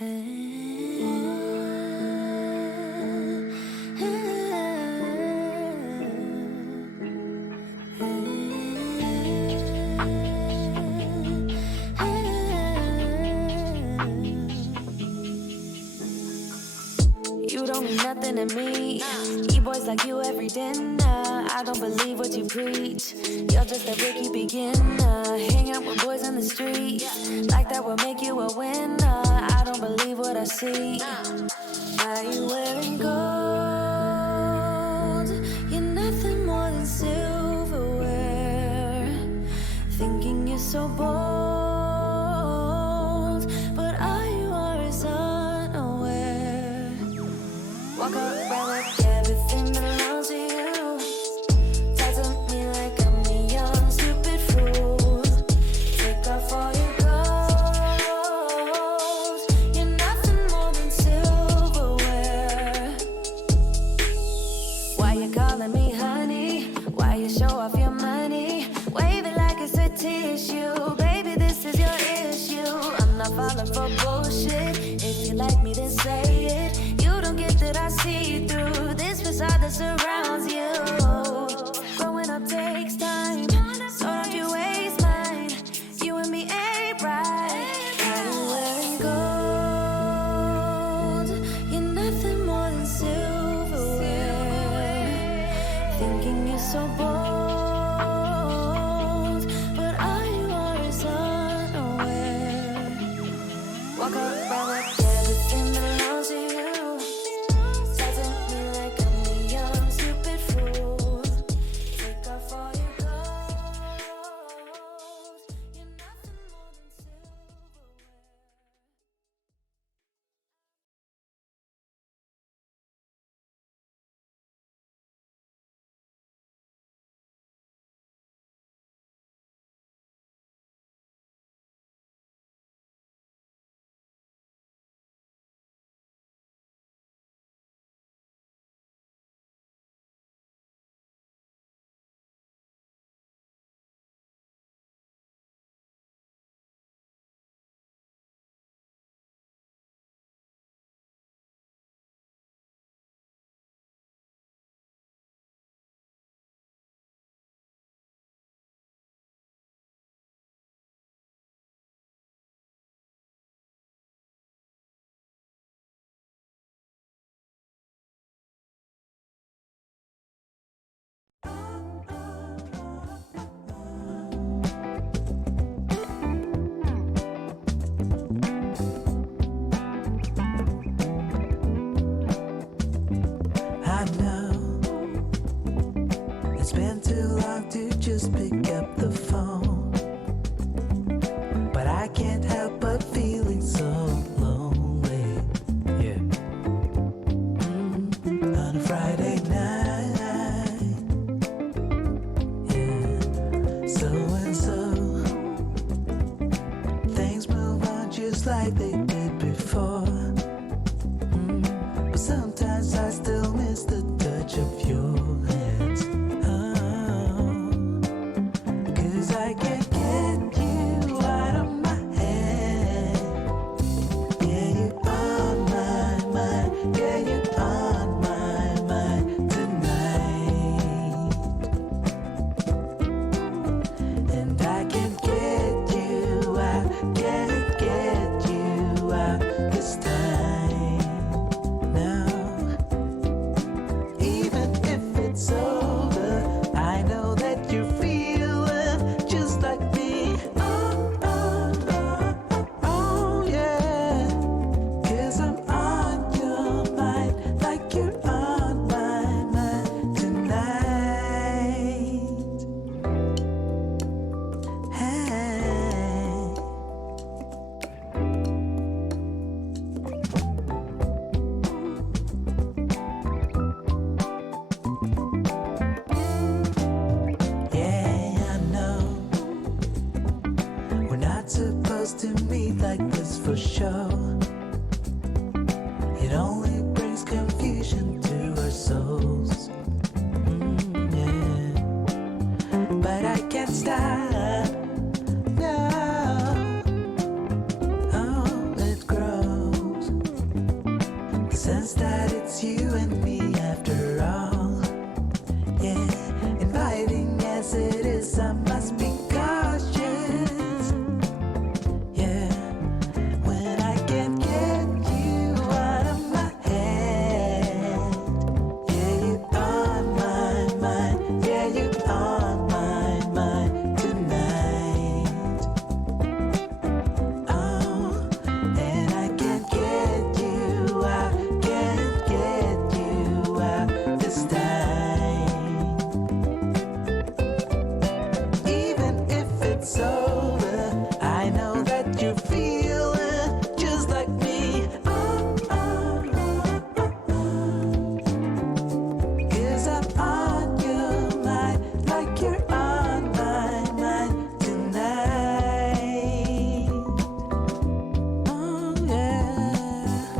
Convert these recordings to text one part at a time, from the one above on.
You don't mean nothing to me. E-boys like you every dinner. I don't believe what you preach. You're just a rookie beginner. Hang out with boys on the street. Like that will make you a winner. I don't believe what I see. Why you wearing gold? You're nothing more than silverware. Thinking you're so bold, but all you are is unaware. Walk around like everything belongs to you. Talk to me like I'm a young stupid fool. Take off all your clothes. You're nothing more than silverware. Why you calling me honey? Why you show off your money? Wave it like it's a tissue. Baby, this is your issue. I'm not falling for bullshit. If you like me, then say it. You don't get that I see through this facade that surrounds you. Growing up takes time, so don't you waste mine. You and me ain't right. You're wearing gold. You're nothing more than silverware. Thinking you're so bold, but all you are is unaware. Walk around like everything belongs to you. Talk to me like I'm a young stupid fool. Take off all your clothes. You're nothing more than silverware. I know it's been too long to just pick up the phone, but I can't help but feeling so lonely. Yeah. On a Friday night. Yeah. So and so things move on just like they did before. But sometimes I still miss the touch of your hands. Oh, 'cause I can't get you out of my head. Yeah, you're on my mind. Yeah, you're on my mind tonight. And I can't get you out. Can't get you out this time. Now, even if it's over, I know that you're feeling just it's over, I know that you feel just like me. Oh, oh, oh, oh, oh. 'Cause I'm on your mind, like you're on my mind tonight. Oh, yeah.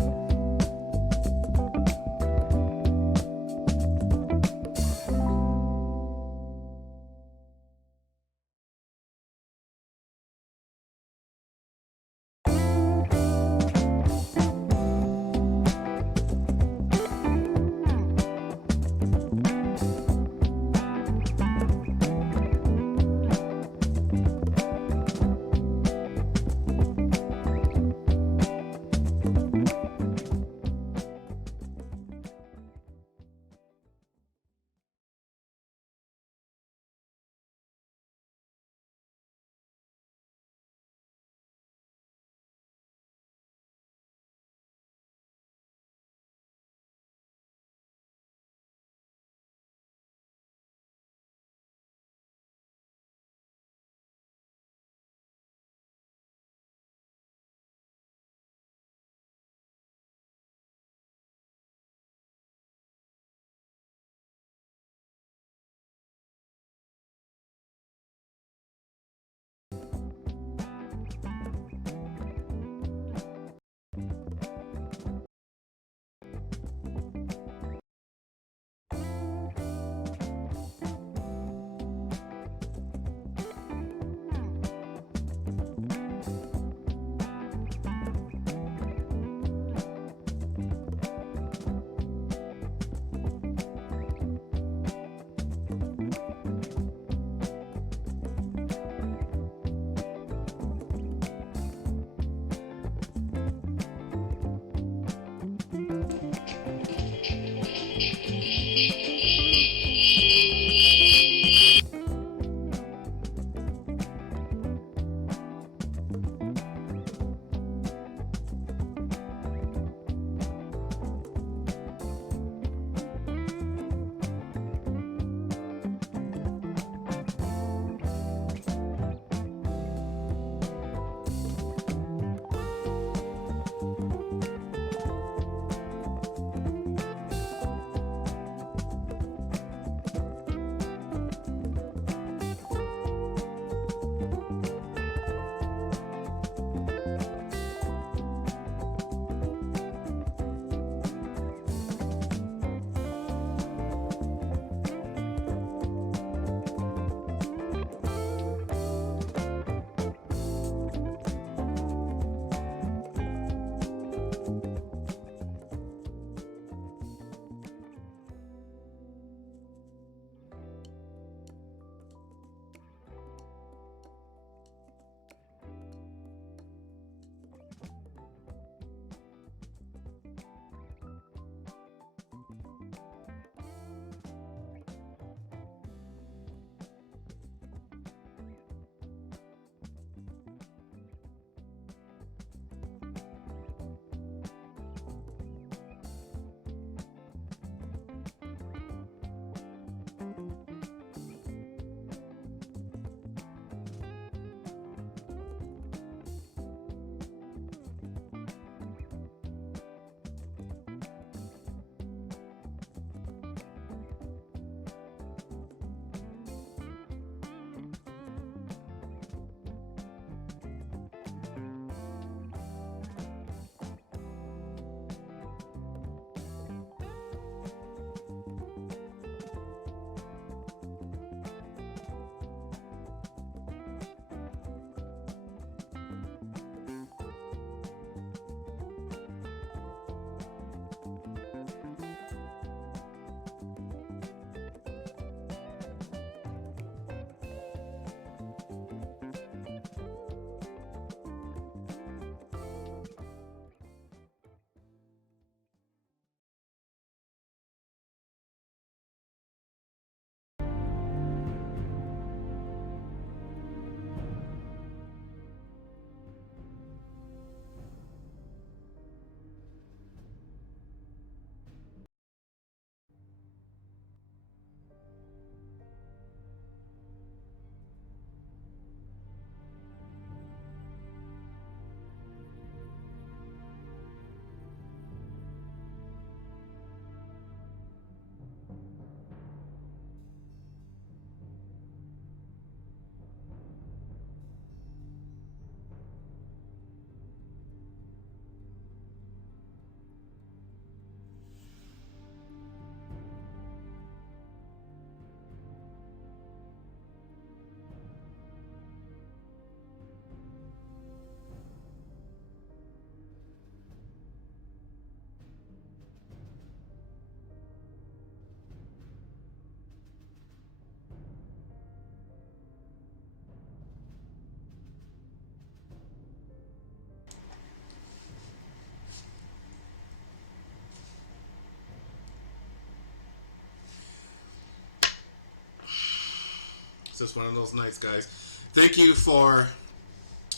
just one of those nights, guys. Thank you for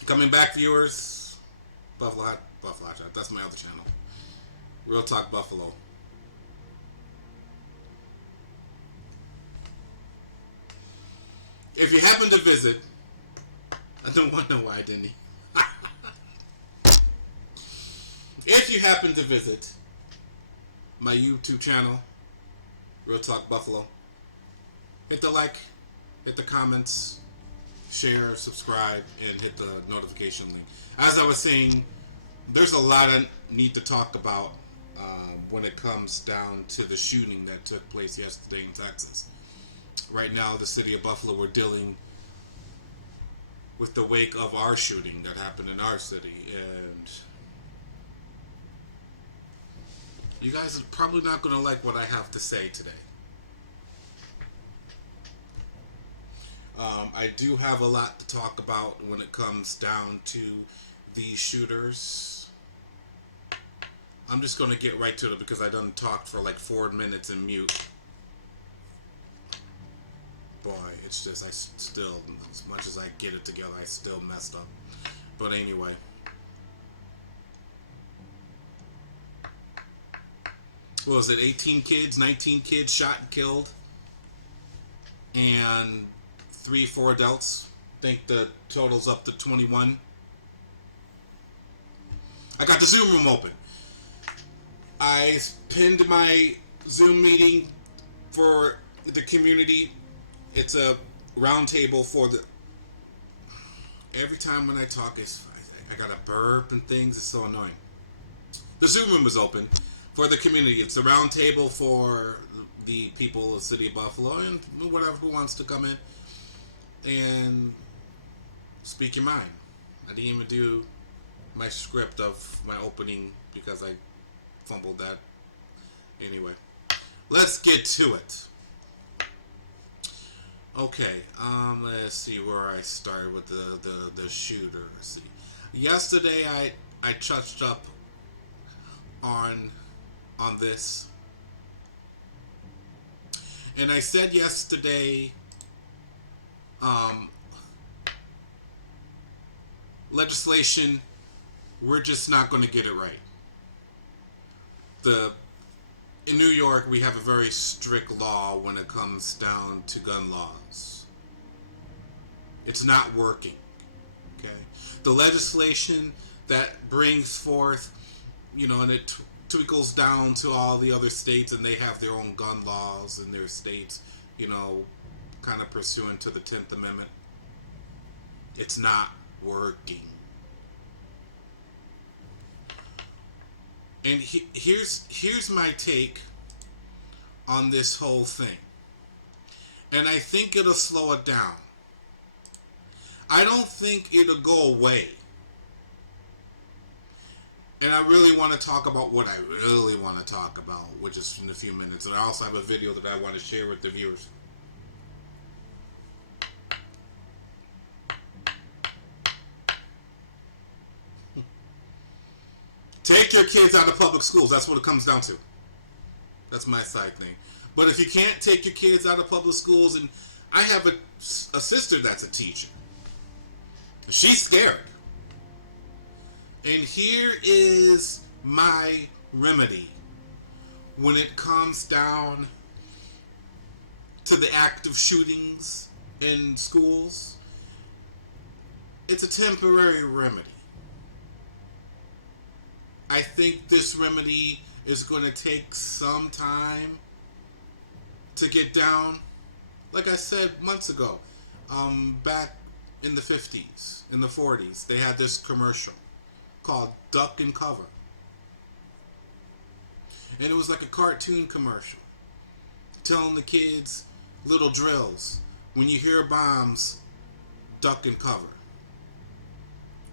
coming back, viewers. Buffalo Hot Shot. That's my other channel. Real Talk Buffalo. If you happen to visit, I don't want to know why I didn't. If you happen to visit my YouTube channel, Real Talk Buffalo, hit the like, hit the comments, share, subscribe, and hit the notification link. As I was saying, there's a lot I need to talk about when it comes down to the shooting that took place yesterday in Texas. Right now, the city of Buffalo, we're dealing with the wake of our shooting that happened in our city, and you guys are probably not going to like what I have to say today. I do have a lot to talk about when it comes down to these shooters. I'm just going to get right to it because I done talked for like 4 minutes in mute. Boy, it's just, I still, as much as I get it together, I still messed up. But anyway. What was it, 18 kids, 19 kids shot and killed? And 3-4 adults. I think the total's up to 21. I got the Zoom room open. I pinned my Zoom meeting for the community. It's a round table for the... Every time when I talk, I got a burp and things. It's so annoying. The Zoom room is open for the community. It's a round table for the people of the city of Buffalo and whatever who wants to come in and speak your mind. I didn't even do my script of my opening because I fumbled that. Anyway, let's get to it. Okay, let's see where I started with the shooter. Let's see. Yesterday I touched up on this. And I said yesterday, legislation, we're just not going to get it right. In New York, we have a very strict law when it comes down to gun laws. It's not working. Okay, the legislation that brings forth, and it trickles down to all the other states, and they have their own gun laws in their states, kind of pursuant to the 10th Amendment. It's not working. And here's my take on this whole thing. And I think it'll slow it down. I don't think it'll go away. And I really want to talk about what I really want to talk about, which is in a few minutes. And I also have a video that I want to share with the viewers. Take your kids out of public schools. That's what it comes down to. That's my side thing. But if you can't take your kids out of public schools, and I have a sister that's a teacher. She's scared. And here is my remedy when it comes down to the active shootings in schools. It's a temporary remedy. I think this remedy is going to take some time to get down. Like I said months ago, back in the 50s, in the 40s, they had this commercial called Duck and Cover. And it was like a cartoon commercial telling the kids little drills. When you hear bombs, duck and cover.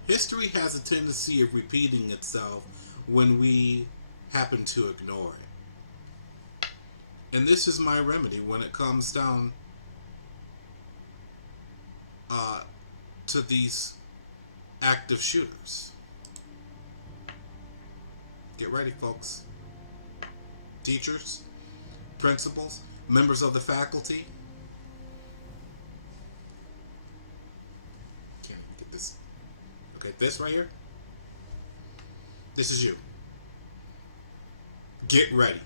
History has a tendency of repeating itself when we happen to ignore it. And this is my remedy when it comes down to these active shooters. Get ready, folks. Teachers, principals, members of the faculty. Okay, this right here, this is you. Get ready.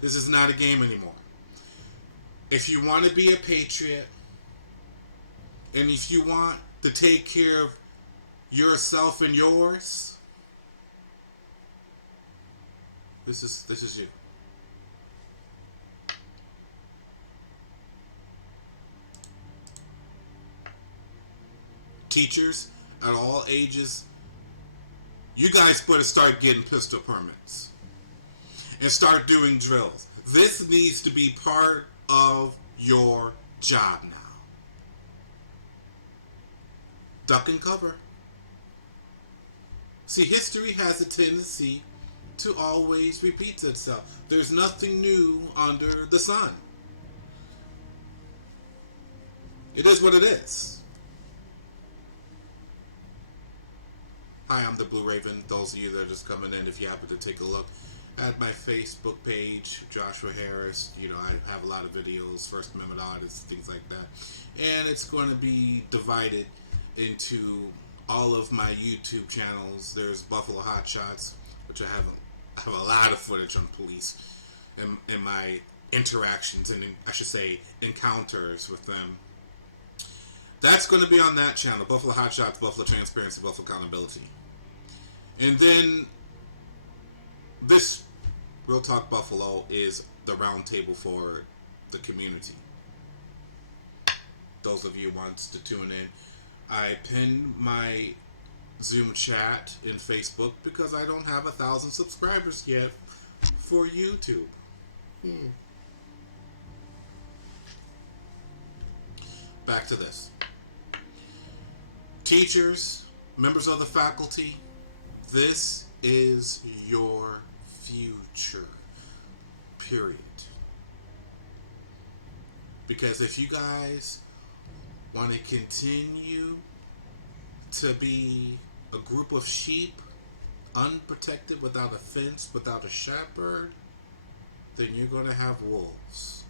This is not a game anymore. If you want to be a patriot, and if you want to take care of yourself and yours, this is you. Teachers at all ages, you guys better start getting pistol permits and start doing drills. This needs to be part of your job now. Duck and cover. See, history has a tendency to always repeat itself. There's nothing new under the sun. It is what it is. Hi, I'm the Blue Raven. Those of you that are just coming in, if you happen to take a look at my Facebook page, Joshua Harris, I have a lot of videos, First Amendment audits, things like that. And it's going to be divided into all of my YouTube channels. There's Buffalo Hot Shots, which I have a lot of footage on police and my interactions and, I should say, encounters with them. That's going to be on that channel, Buffalo Hot Shots, Buffalo Transparency, Buffalo Accountability. And then this Real Talk Buffalo is the roundtable for the community. Those of you who want to tune in, I pinned my Zoom chat in Facebook because I don't have 1,000 subscribers yet for YouTube. Back to this. Teachers, members of the faculty, this is your future. Period. Because if you guys want to continue to be a group of sheep, unprotected, without a fence, without a shepherd, then you're going to have wolves.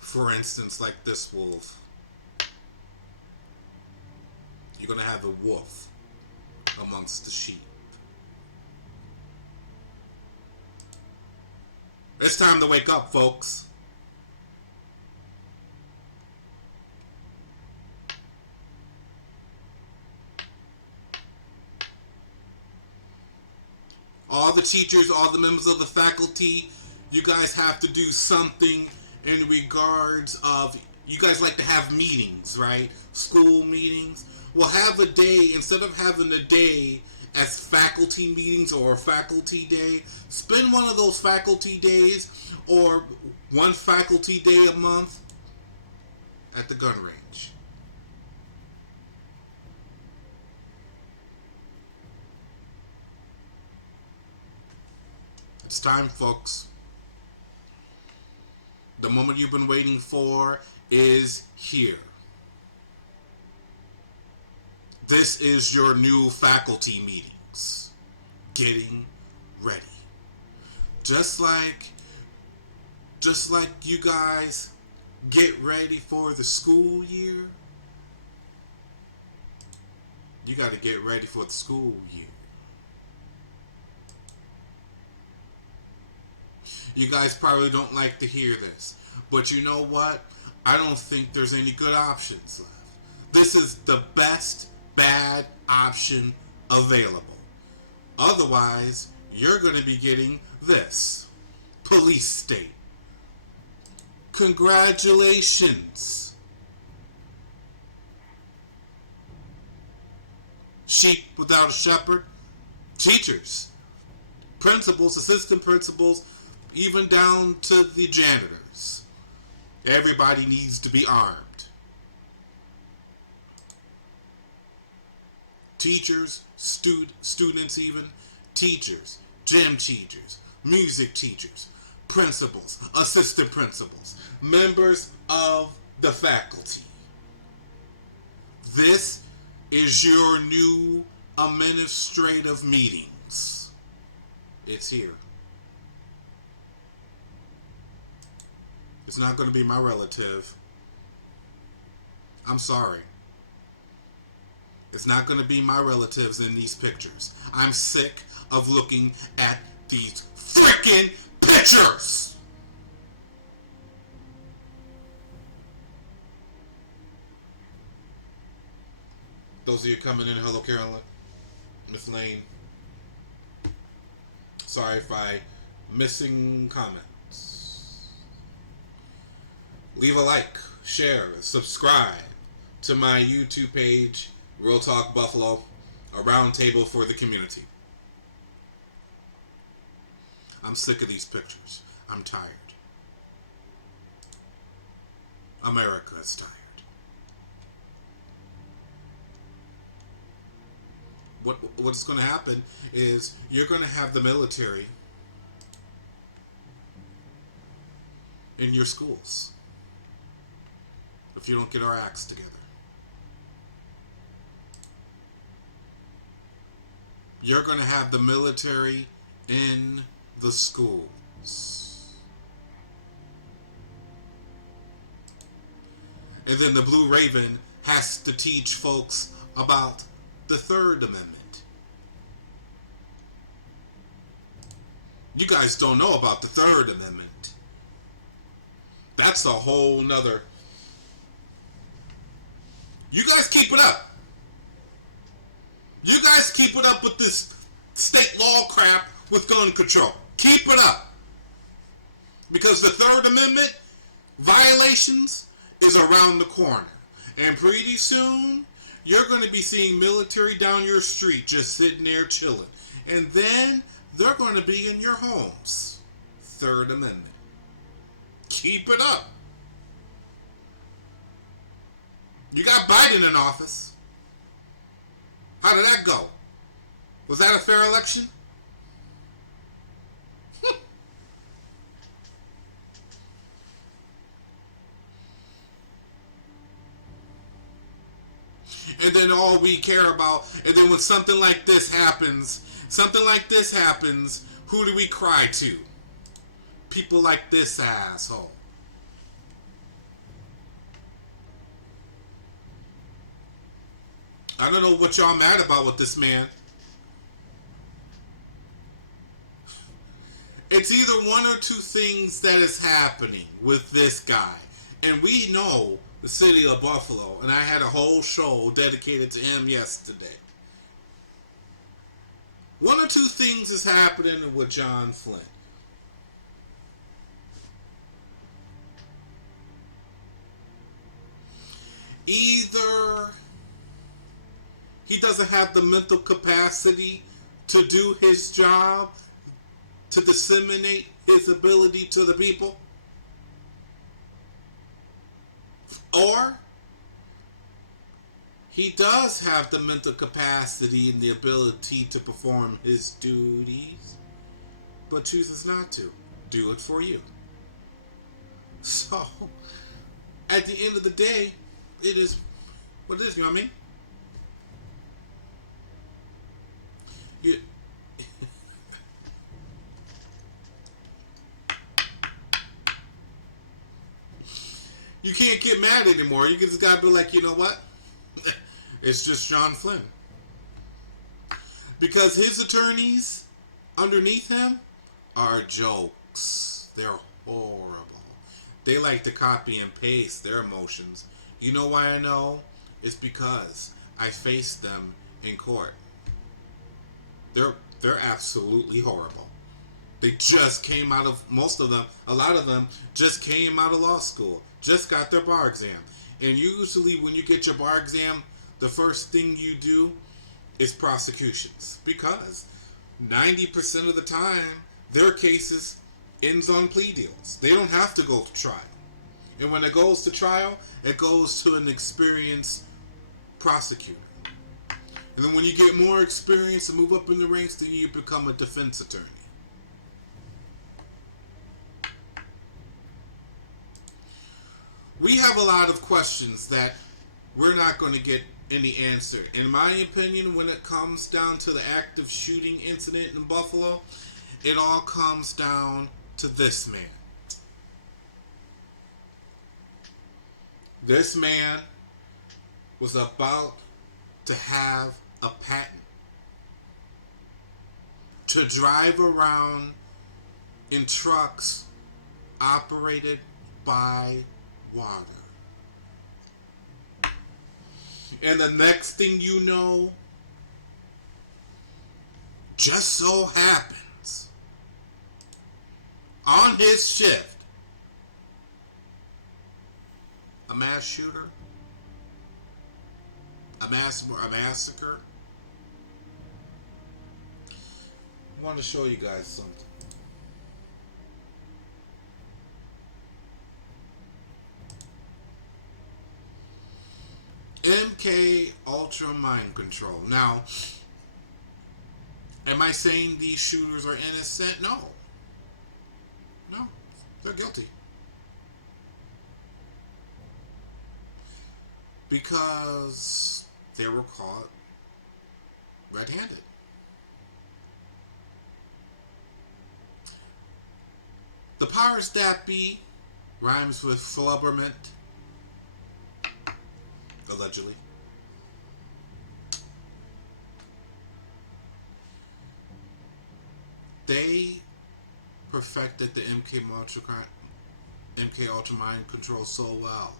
For instance, like this wolf. You're going to have a wolf amongst the sheep. It's time to wake up, folks. All the teachers, all the members of the faculty, you guys have to do something in regards of, you guys like to have meetings, right? School meetings. Well, have a day, instead of having a day as faculty meetings or faculty day, spend one of those faculty days or one faculty day a month at the gun range. It's time, folks. The moment you've been waiting for is here. This is your new faculty meetings. Getting ready. Just like you guys get ready for the school year, you got to get ready for the school year. You guys probably don't like to hear this, but you know what? I don't think there's any good options left. This is the best bad option available. Otherwise, you're going to be getting this. Police state. Congratulations. Sheep without a shepherd. Teachers. Principals, assistant principals, even down to the janitors. Everybody needs to be armed. Teachers, students even, teachers, gym teachers, music teachers, principals, assistant principals, members of the faculty. This is your new administrative meetings. It's here. It's not going to be my relative. I'm sorry. It's not going to be my relatives in these pictures. I'm sick of looking at these freaking pictures! Those of you coming in, hello Carolyn, Miss Lane. Sorry if I missing comments. Leave a like, share, subscribe to my YouTube page, Real Talk Buffalo, a round table for the community. I'm sick of these pictures. I'm tired. America is tired. What's going to happen is you're going to have the military in your schools if you don't get our acts together. You're going to have the military in the schools. And then the Blue Raven has to teach folks about the Third Amendment. You guys don't know about the Third Amendment. That's a whole nother. You guys keep it up. You guys keep it up with this state law crap with gun control. Keep it up. Because the Third Amendment violations is around the corner. And pretty soon, you're going to be seeing military down your street just sitting there chilling. And then they're going to be in your homes. Third Amendment. Keep it up. You got Biden in office. How did that go? Was that a fair election? And then all we care about, and then when something like this happens, who do we cry to? People like this asshole. I don't know what y'all mad about with this man. It's either one or two things that is happening with this guy. And we know the city of Buffalo, and I had a whole show dedicated to him yesterday. One or two things is happening with John Flynn. Either he doesn't have the mental capacity to do his job, to disseminate his ability to the people, or he does have the mental capacity and the ability to perform his duties, but chooses not to do it for you. So, at the end of the day, it is what it is, you know what I mean? You can't get mad anymore. You just gotta be like, you know what? It's just John Flynn. Because his attorneys underneath him are jokes. They're horrible. They like to copy and paste their emotions. You know why I know? It's because I faced them in court. They're absolutely horrible. They just came out of, most of them, a lot of them just came out of law school. Just got their bar exam. And usually when you get your bar exam, the first thing you do is prosecutions. Because 90% of the time, their cases ends on plea deals. They don't have to go to trial. And when it goes to trial, it goes to an experienced prosecutor. And then when you get more experience and move up in the ranks, then you become a defense attorney. We have a lot of questions that we're not going to get any answer. In my opinion, when it comes down to the active shooting incident in Buffalo, It all comes down to this man. This man was about to have a patent to drive around in trucks operated by water. And the next thing you know, just so happens, on his shift, a mass shooter, a massacre. I want to show you guys something. MK Ultra Mind Control. Now, am I saying these shooters are innocent? No. No, they're guilty. Because they were caught red-handed. The powers that be rhymes with flubberment. Allegedly. They perfected the MK Ultra Mind Control so well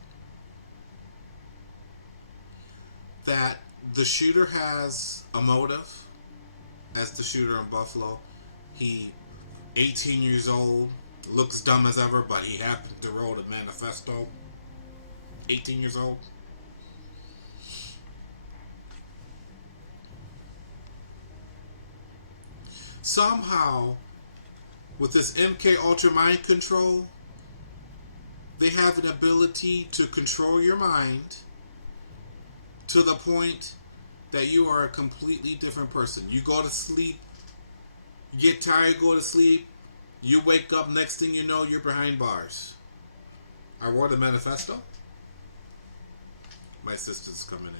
that the shooter has a motive. As the shooter in Buffalo, he 18 years old, looks dumb as ever, but he happened to roll a manifesto. 18 years old. Somehow, with this MK Ultra Mind Control, they have an ability to control your mind to the point that you are a completely different person. You go to sleep, you get tired, go to sleep, you wake up, next thing you know, you're behind bars. I wrote a manifesto. My sister's coming in.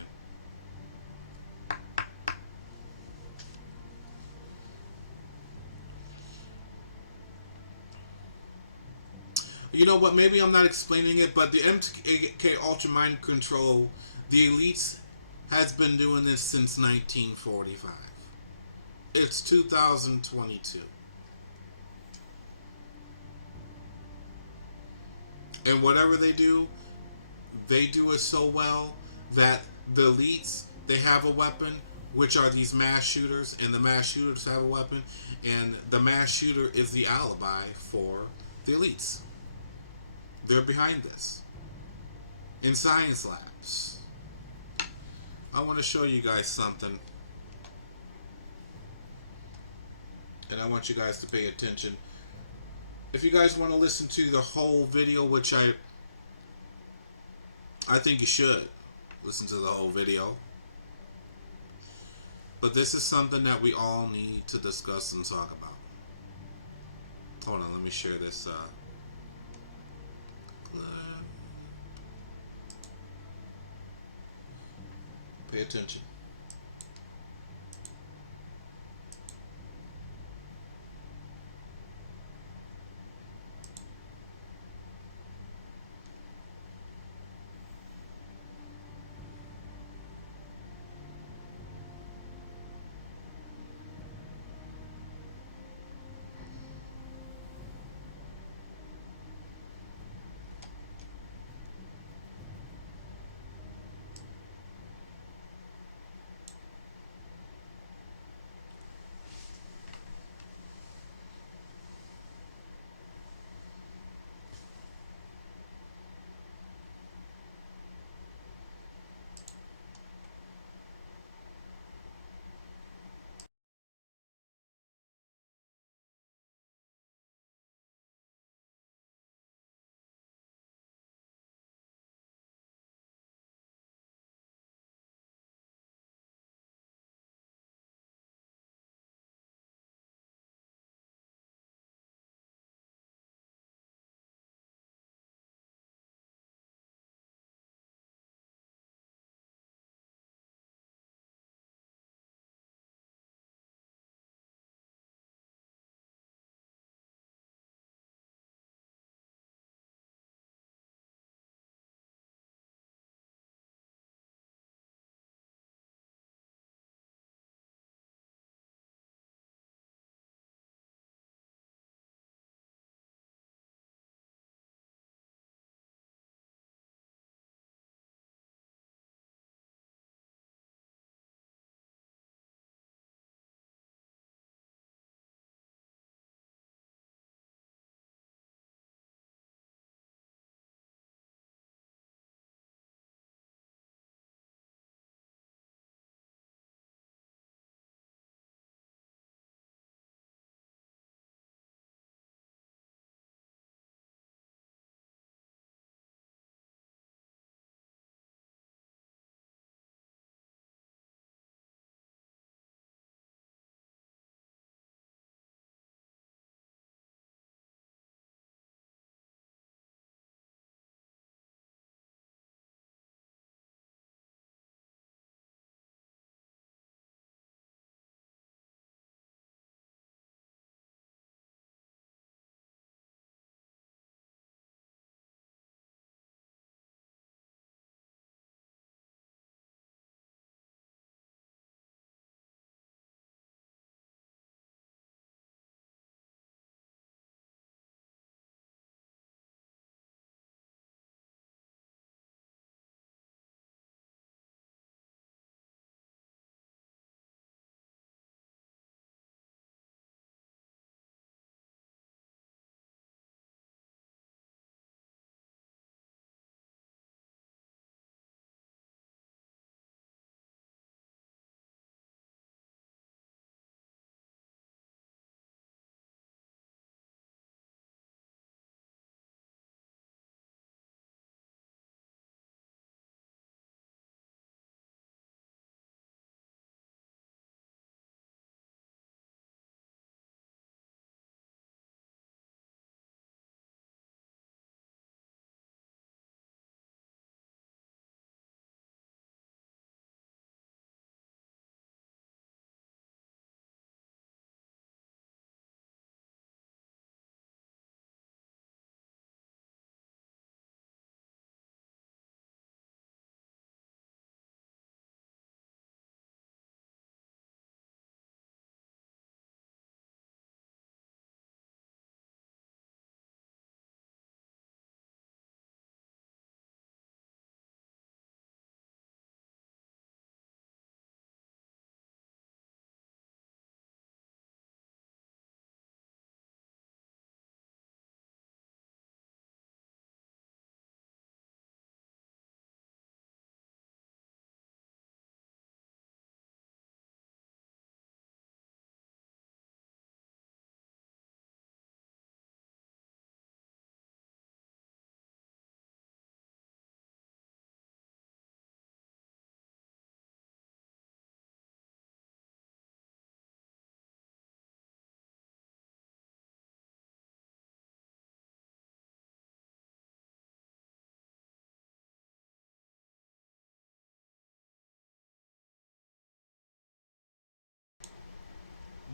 You know what? Maybe I'm not explaining it, but the MK Ultra Mind Control, the elites has been doing this since 1945. It's 2022. And whatever they do it so well that the elites, they have a weapon, which are these mass shooters, and the mass shooters have a weapon, and the mass shooter is the alibi for the elites. They're behind this. In science labs. I want to show you guys something. And I want you guys to pay attention. If you guys want to listen to the whole video, which I think you should listen to the whole video. But this is something that we all need to discuss and talk about. Hold on, let me share this clip. Pay attention.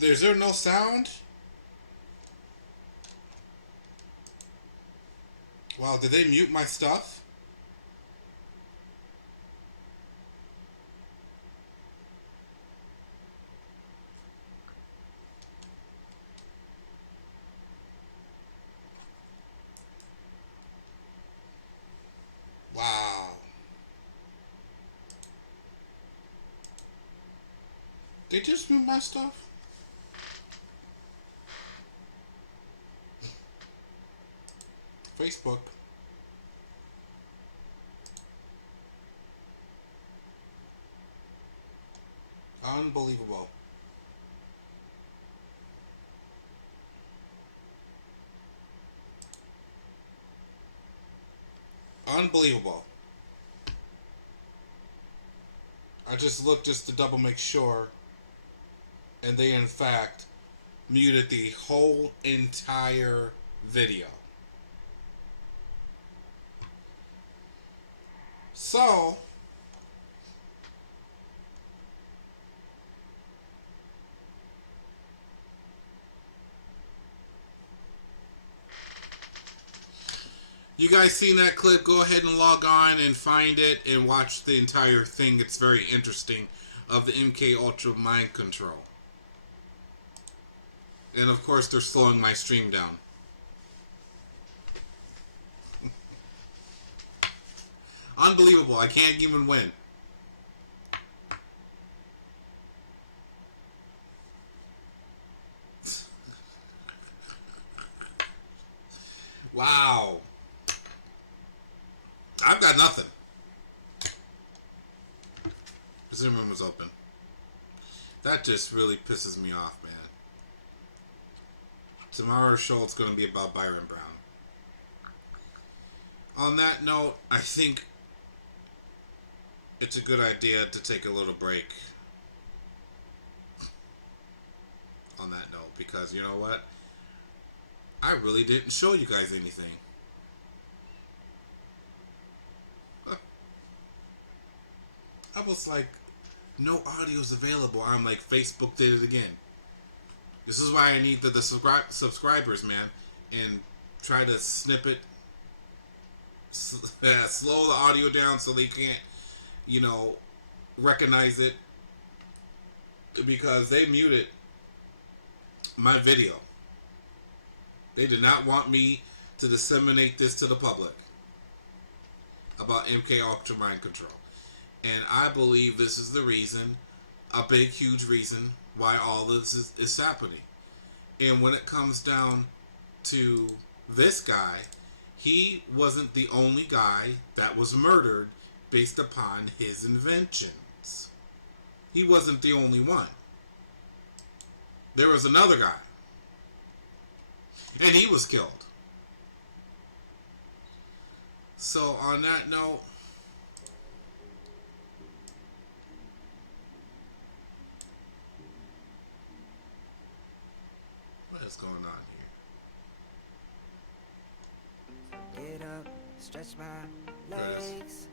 Is there no sound? Wow, did they mute my stuff? Wow. They just mute my stuff? Facebook. Unbelievable. Unbelievable. I just looked just to double make sure, and they in fact muted the whole entire video. So, you guys seen that clip? Go ahead and log on and find it and watch the entire thing. It's very interesting, of the MK Ultra mind control. And of course they're slowing my stream down. Unbelievable. I can't even win. Wow. I've got nothing. The Zoom room was open. That just really pisses me off, man. Tomorrow's show is going to be about Byron Brown. On that note, I think it's a good idea to take a little break on that note, because you know what? I really didn't show you guys anything. I was like, no audio's available. I'm like, Facebook did it again. This is why I need the subscribers, man, and try to snip it, slow the audio down so they can't, you know, recognize it, because they muted my video. They did not want me to disseminate this to the public about MK Ultra mind control. And I believe this is the reason, a big, huge reason, why all this is happening. And when it comes down to this guy, he wasn't the only guy that was murdered based upon his inventions. He wasn't the only one. There was another guy. And he was killed. So on that note, what is going on here? Get up, stretch my There it is. legs.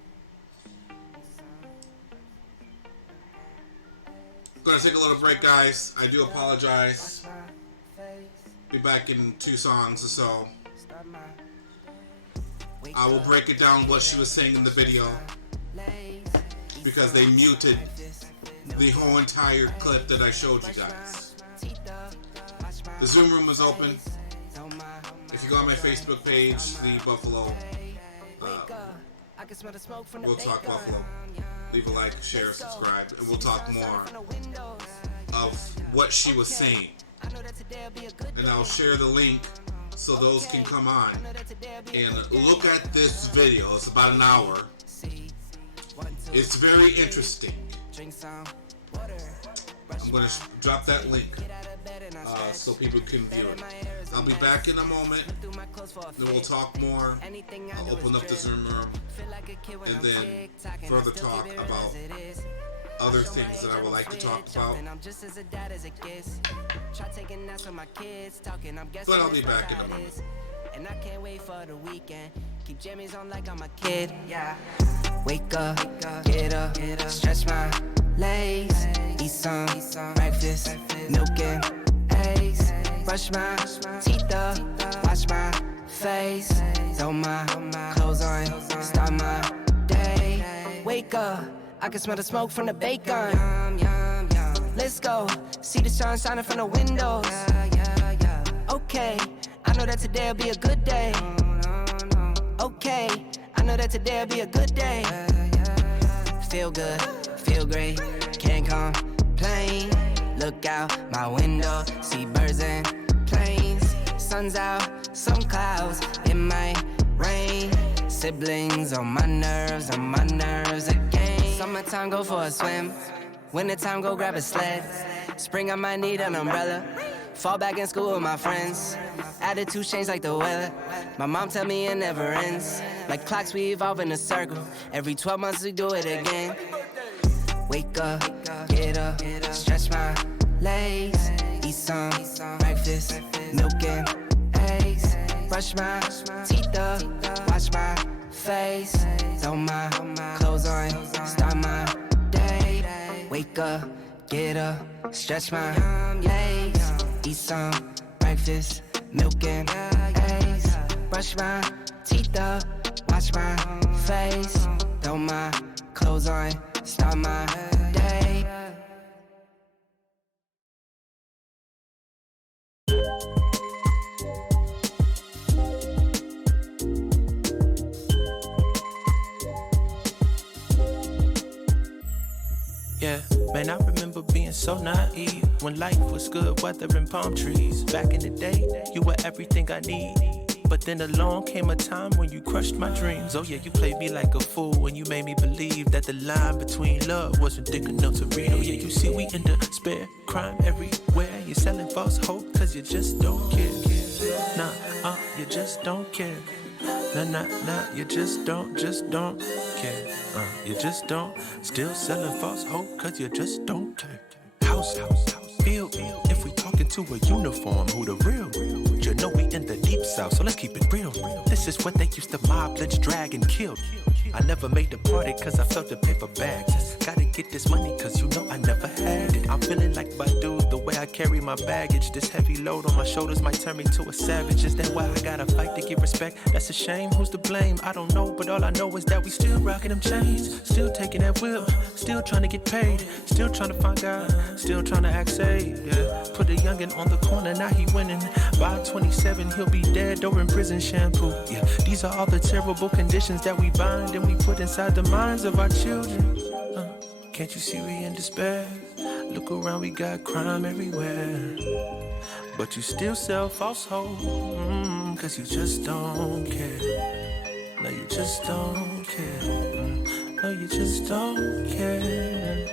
Gonna take a little break, guys. I do apologize. Wash my face. Be back in 2 songs or so. Start my wake I will up, break it down what she was saying in the video, legs. because they muted the whole entire clip that I showed you guys. Teeth up, wash my The Zoom room is open. don't mind. If you go on my Facebook page, the Buffalo, I can smell the smoke from the We'll Talk bacon. Buffalo, leave a like, share, subscribe, and we'll talk more of what she was saying. I know that today'll be a good And I'll share the link so those can come on and look at this video. It's about an hour. It's very interesting. drink some water. I'm going to drop that link so people can view it. I'll be back in a moment. Then we'll talk more. I'll open up the Zoom room and then further talk about other things that I would like to talk about. But I'll be back in a moment. And I can't wait for the weekend. Keep jammies on like I'm a kid. Yeah. Wake up, get up, stretch my legs, eat some breakfast, milk and brush my teeth up, wash my face, throw my clothes on, start my day. Wake up, I can smell the smoke from the bacon. Let's go, see the sun shining from the windows. Okay, I know that today'll be a good day. Okay, I know that today'll be a good day. Feel good, feel great, can't complain. Look out my window, see birds and planes. Sun's out, some clouds, it might rain. Siblings on my nerves again. Summertime, go for a swim. Wintertime, go grab a sled. Spring, I might need an umbrella. Fall back in school with my friends. Attitude change like the weather. My mom tell me it never ends. Like clocks, we evolve in a circle. Every 12 months we do it again. Wake up, get up, stretch my legs. Eat some breakfast, milk and eggs. Brush my teeth up, wash my face. Throw my clothes on, start my day. Wake up, get up, stretch my legs. Eat some breakfast, milk and eggs. Brush my teeth up, wash my face. Throw my clothes on, start my day. Yeah, man, I remember being so naive when life was good, weather and palm trees. Back in the day, you were everything I need. But then along came a time when you crushed my dreams. Oh yeah, you played me like a fool when you made me believe that the line between love wasn't thick enough to read. Oh yeah, you see we in despair, crime everywhere. You're selling false hope cause you just don't care. Nah, you just don't care. Nah, you just don't care. You just don't. Still selling false hope cause you just don't care. House, feel. If we talking to a uniform, who the real? You know we in the deep south, so let's keep it real. This is what they used to mob, let's drag and kill. I never made the party cause I felt the paper bags. Gotta get this money cause you know I never had it. I'm feeling like Badu, the way I carry my baggage. This heavy load on my shoulders might turn me to a savage. Is that why I gotta fight to get respect? That's a shame, who's to blame? I don't know, but all I know is that we still rocking them chains. Still taking that whip, still trying to get paid. Still trying to find God, still trying to act safe. Yeah. Put a youngin' on the corner, now he winning. By 27, he'll be dead or in prison shampoo. Yeah, these are all the terrible conditions that we bind and we put inside the minds of our children. Can't you see we in despair? Look around, we got crime everywhere. But you still sell false hope, cause you just don't care. No, you just don't care. No, you just don't care.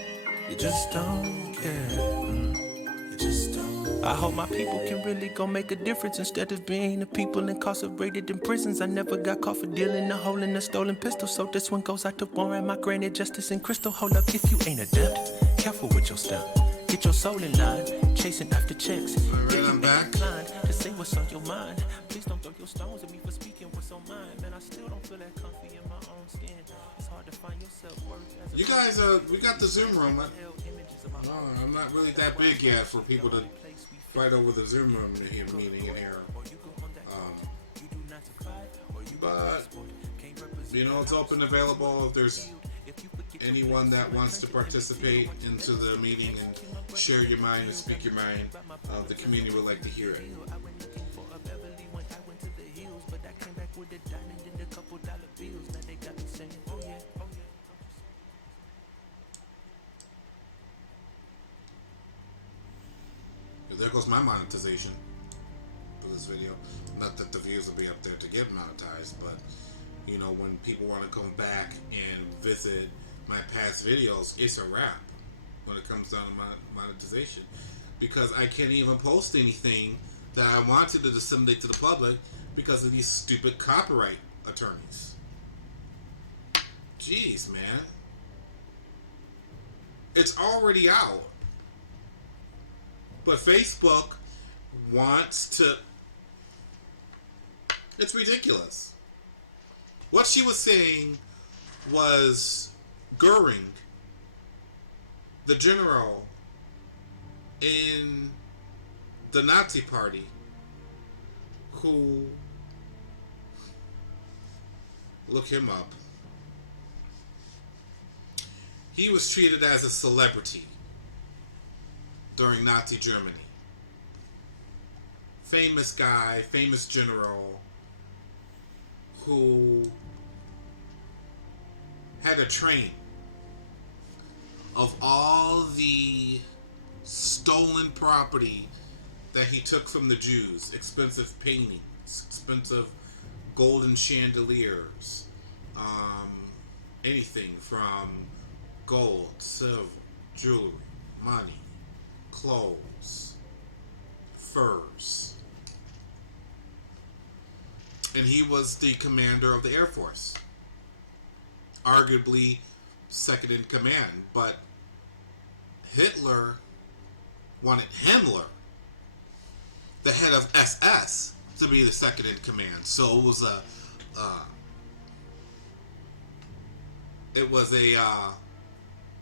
You just don't care. You just don't. I hope my people can really go make a difference instead of being the people incarcerated in prisons. I never got caught for dealing a hole in a stolen pistol, so this one goes out to Warren, my granted justice and Crystal. Hold up, if you ain't adept, careful with your stuff. Get your soul in line, chasing after checks. Alright, I'm back. To say what's on your mind. Please don't throw your stones at me for speaking what's on mine. Man, I still don't feel that comfy in my own skin. It's hard to find yourself worth as a You guys, we got the Zoom room. I'm not really that big yet for people to fight over the Zoom room meeting in here. But, you know, it's open, available. If there's anyone that wants to participate into the meeting and share your mind and speak your mind, the community would like to hear it. There goes my monetization for this video. Not that the views will be up there to get monetized, but you know, when people want to come back and visit my past videos, it's a wrap when it comes down to monetization, because I can't even post anything that I wanted to disseminate to the public because of these stupid copyright attorneys. Jeez, man. It's already out. But Facebook wants to... It's ridiculous. What she was saying was Goering, the general in the Nazi Party, who, look him up, he was treated as a celebrity during Nazi Germany. Famous guy, famous general, who had a train of all the stolen property that he took from the Jews. Expensive paintings, expensive golden chandeliers, anything from gold, silver, jewelry, money, clothes, furs. And he was the commander of the Air Force. Arguably second in command, but Hitler wanted Himmler, the head of SS, to be the second in command. So it was a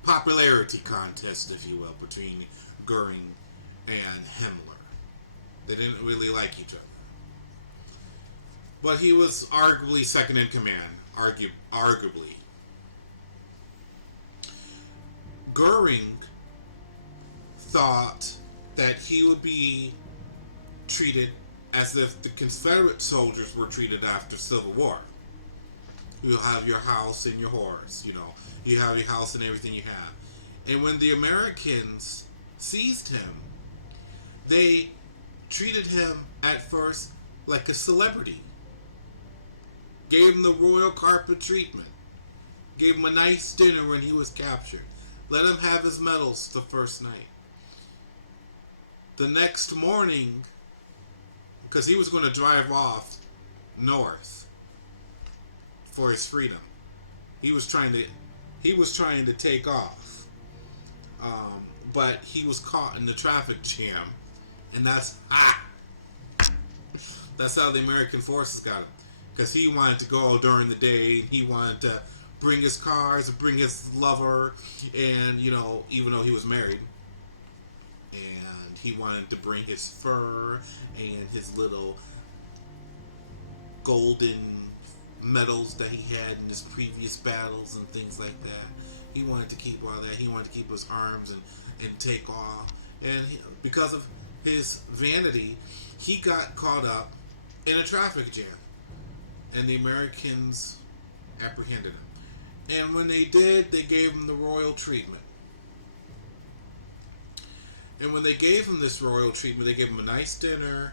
popularity contest, if you will, between Goering and Himmler. They didn't really like each other, but he was arguably second in command. Arguably, Goering thought that he would be treated as if the Confederate soldiers were treated after Civil War. You'll have your house and your horse, you know. You have your house and everything you have. And when the Americans seized him, they treated him at first like a celebrity. Gave him the royal carpet treatment. Gave him a nice dinner when he was captured. Let him have his medals the first night. The next morning, because he was going to drive off north for his freedom. He was trying to take off. But he was caught in the traffic jam, and that's how the American forces got him. Because he wanted to go during the day. He wanted to bring his cars, bring his lover, and, you know, even though he was married. And he wanted to bring his fur and his little golden medals that he had in his previous battles and things like that. He wanted to keep all that. He wanted to keep his arms and take off. And because of his vanity, he got caught up in a traffic jam. And the Americans apprehended him. And when they did, they gave him the royal treatment. And when they gave him this royal treatment, they gave him a nice dinner.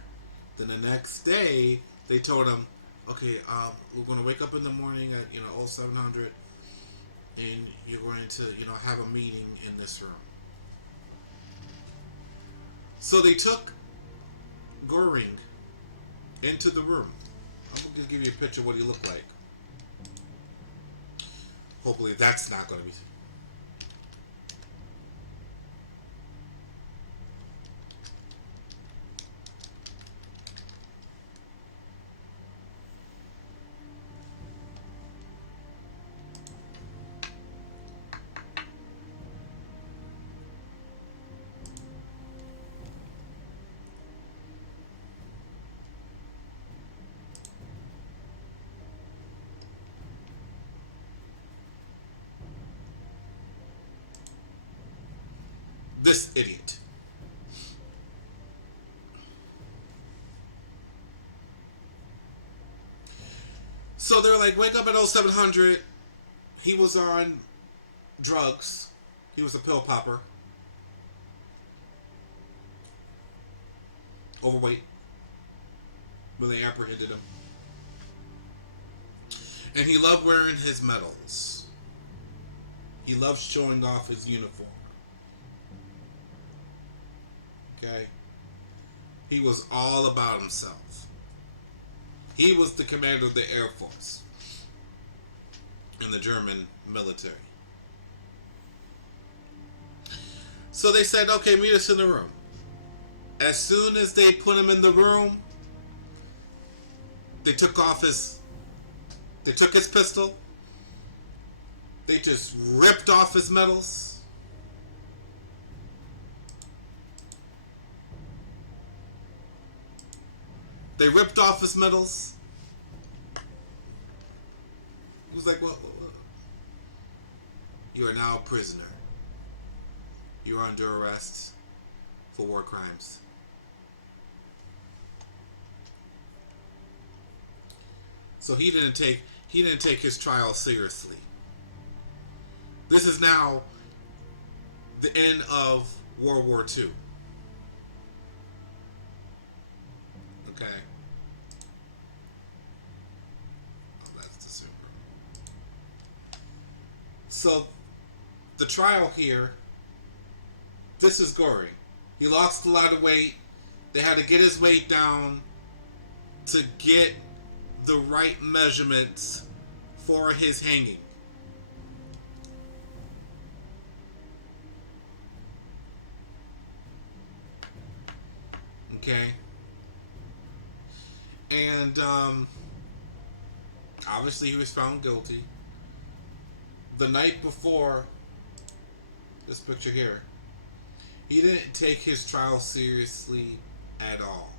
Then the next day, they told him, okay, we're going to wake up in the morning at, 0700, and you're going to, have a meeting in this room. So they took Goering into the room. I'm going to give you a picture of what he looked like. Hopefully that's not going to be... This idiot. So they're like, wake up at 0700. He was on drugs. He was a pill popper. Overweight. When they apprehended him. And he loved wearing his medals. He loved showing off his uniform. Okay? He was all about himself. He was the commander of the Air Force in the German military. So they said, okay, meet us in the room. As soon as they put him in the room, they took his pistol. They just ripped off his medals. They ripped off his medals. It was like, well, you are now a prisoner. You are under arrest for war crimes. So he didn't take his trial seriously. This is now the end of World War II. Okay. Oh, that's the super. So the trial here, this is gory. He lost a lot of weight. They had to get his weight down to get the right measurements for his hanging. Okay. And obviously he was found guilty. The night before, this picture here, he didn't take his trial seriously at all.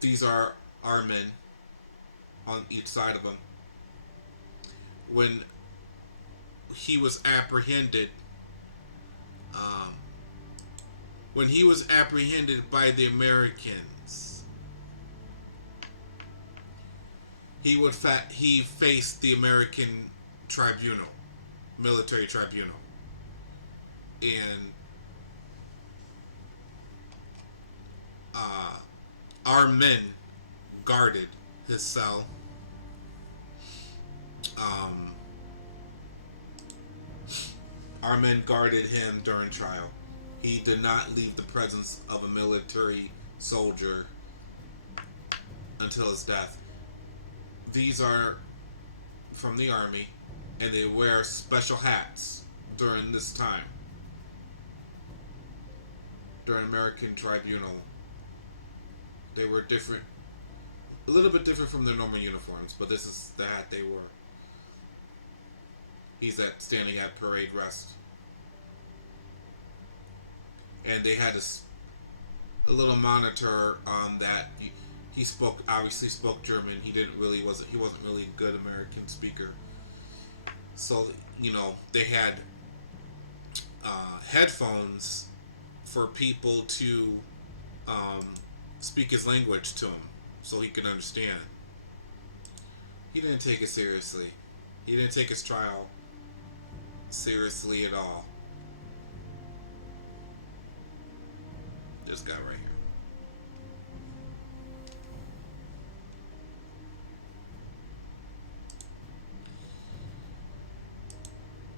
These are our men on each side of him. When he was apprehended, by the Americans, he faced the American tribunal, military tribunal, and our men guarded his cell. Our men guarded him during trial. He did not leave the presence of a military soldier until his death. These are from the army, and they wear special hats during this time. During American tribunal, they were different, a little bit different from their normal uniforms, but this is the hat they wore. He's standing at parade rest. And they had a little monitor on that. He obviously spoke German. He wasn't really a good American speaker. So, they had headphones for people to speak his language to him so he could understand. He didn't take it seriously. He didn't take his trial seriously at all. This guy right here.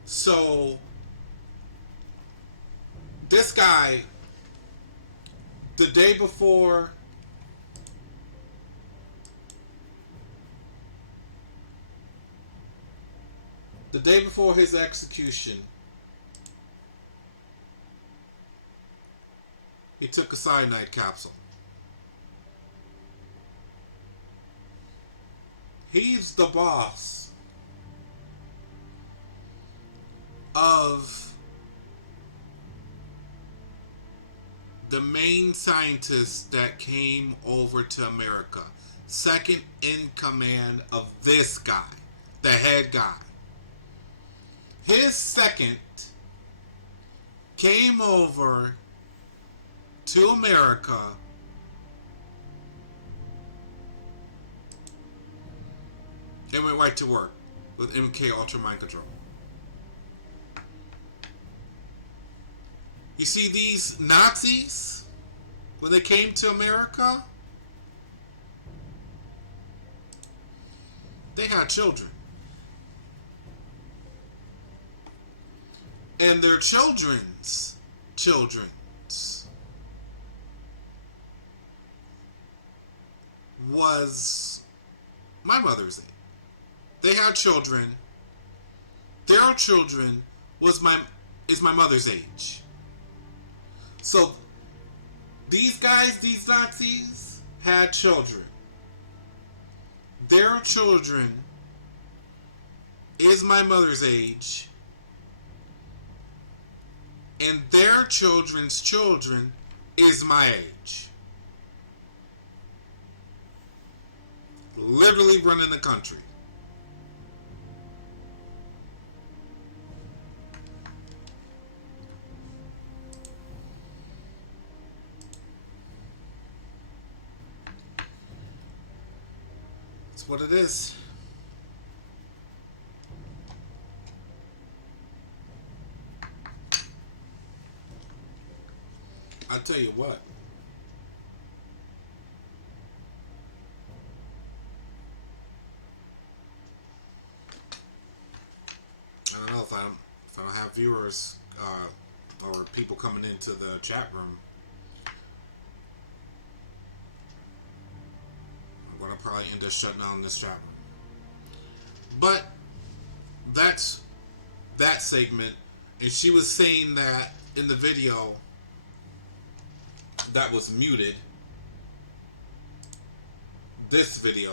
So this guy, the day before his execution, he took a cyanide capsule. He's the boss of the main scientist that came over to America. Second in command of this guy, the head guy. His second came over to America and went right to work with MK Ultra Mind Control. You see, these Nazis, when they came to America, they had children. And their children's was my mother's age. They had children. Their children is my mother's age. So these guys, these Nazis, had children. Their children is my mother's age. And their children's children is my age. literally running the country. That's what it is. I'll tell you what. I don't know if I don't have viewers or people coming into the chat room. I'm gonna probably end up shutting down this chat room. But that's that segment, and she was saying that in the video that was muted. This video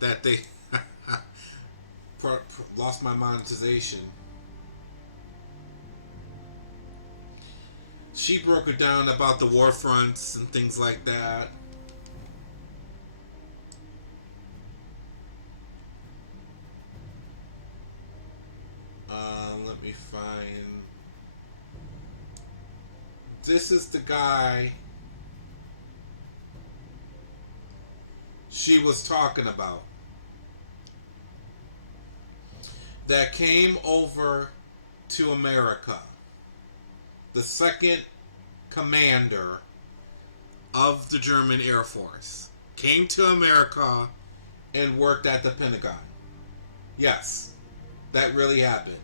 that they lost my monetization. She broke it down about the war fronts and things like that. Let me find. This is the guy she was talking about that came over to America. The second commander of the German Air Force came to America and worked at the Pentagon. Yes, that really happened.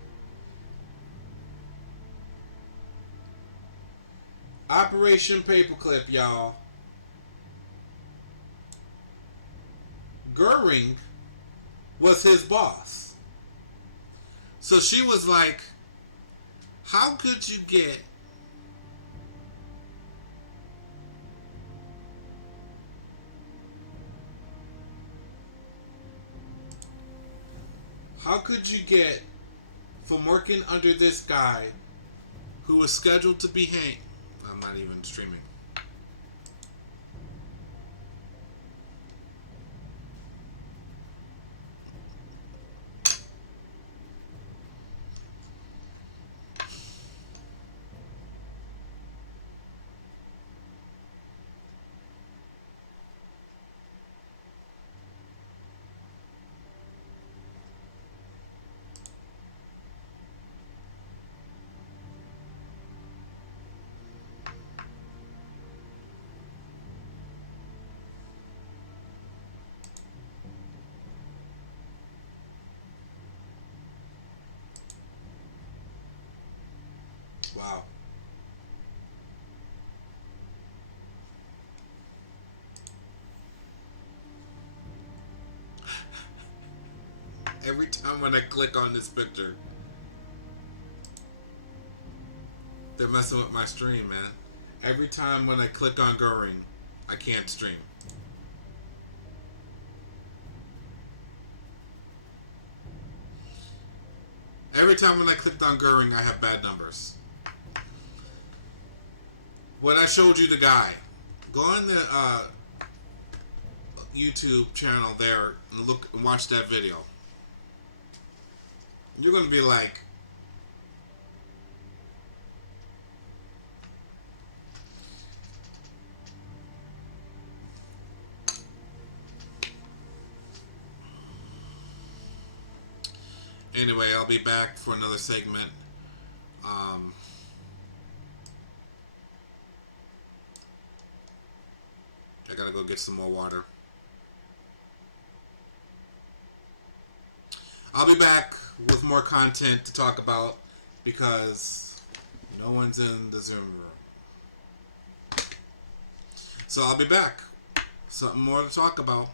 Operation Paperclip, y'all. Goering was his boss. So she was like, how could you get from working under this guy who was scheduled to be hanged? I'm not even streaming. Wow. Every time when I click on this picture, they're messing with my stream, man. Every time when I click on Goering, I can't stream. Every time when I clicked on Goering, I have bad numbers. When I showed you the guy, go on the YouTube channel there and look and watch that video. You're gonna be like, anyway, I'll be back for another segment. I gotta go get some more water. I'll be back with more content to talk about because no one's in the Zoom room. So I'll be back. Something more to talk about.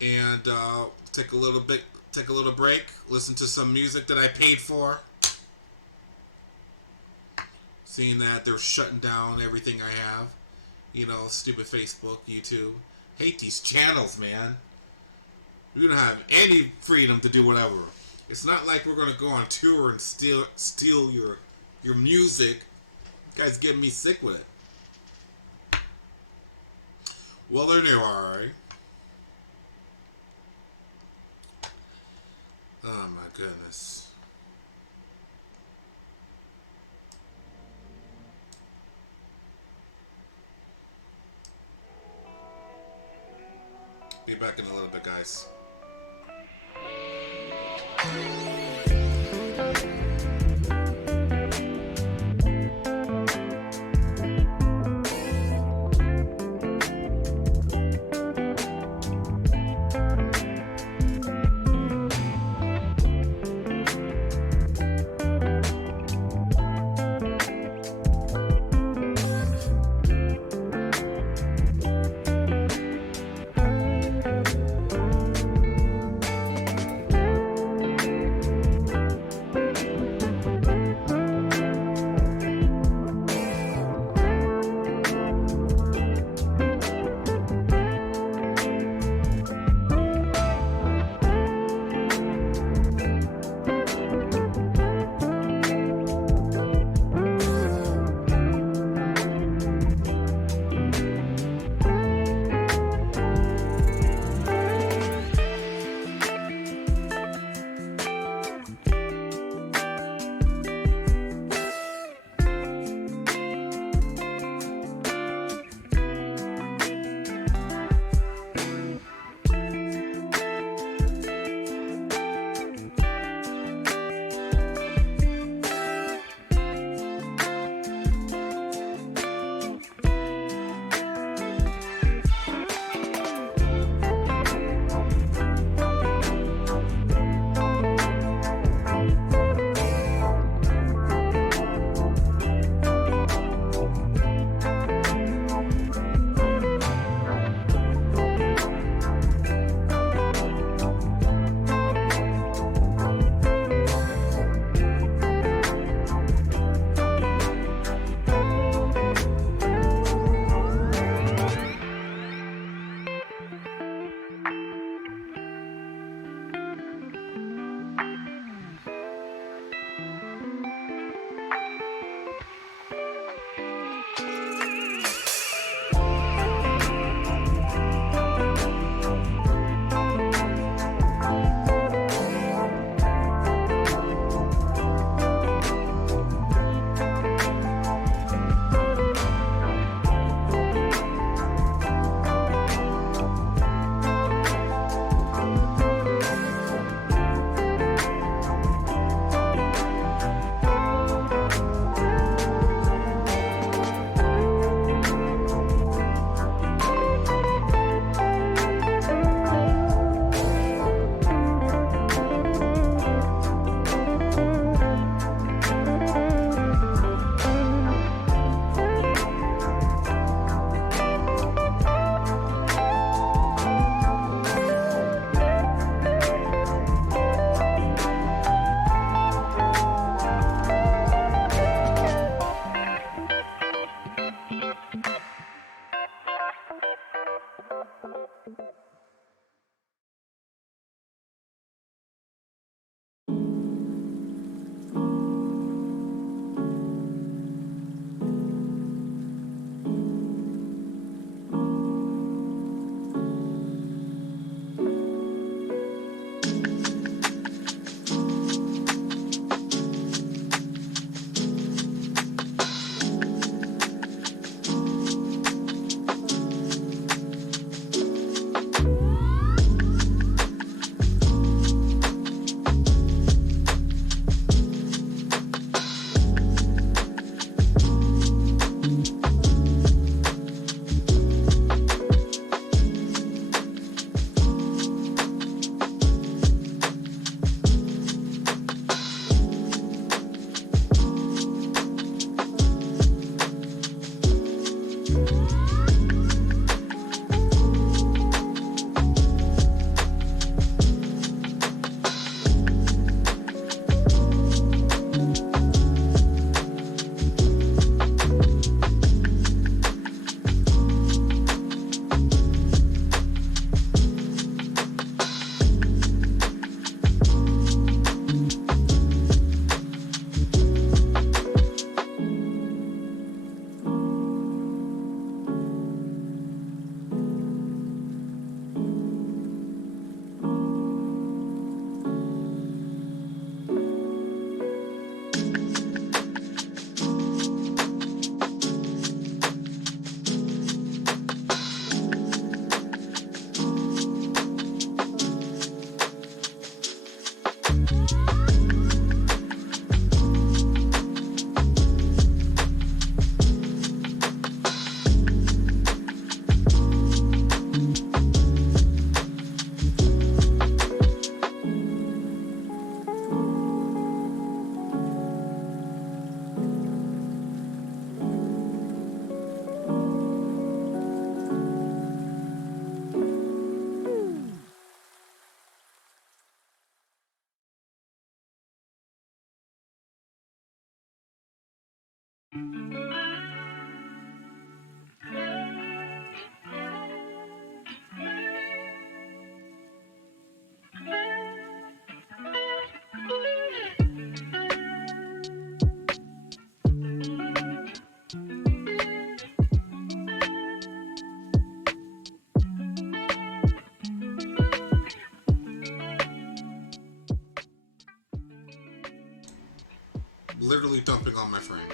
And take a little break, listen to some music that I paid for. Seeing that they're shutting down everything I have. You know, stupid Facebook, YouTube. Hate these channels, man. We don't have any freedom to do whatever. It's not like we're gonna go on tour and steal your music. You guys getting me sick with it. Well, there you are, right? Oh my goodness. Be back in a little bit, guys.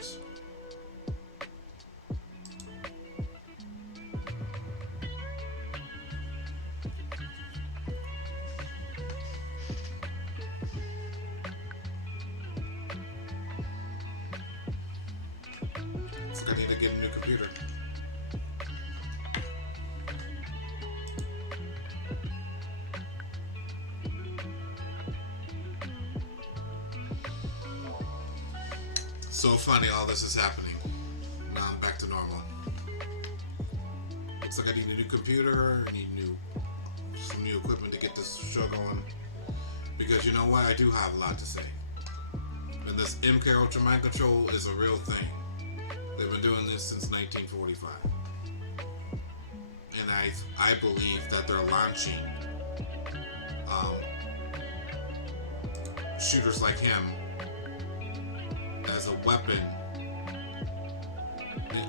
yours. Looks like I need to get a new computer. So funny all this is happening. Now I'm back to normal. Looks like I need a new computer, I need some new equipment to get this show going. Because you know what? I do have a lot to say. And this MK Ultra Mind Control is a real thing. They've been doing this since 1945. And I believe that they're launching shooters like him as a weapon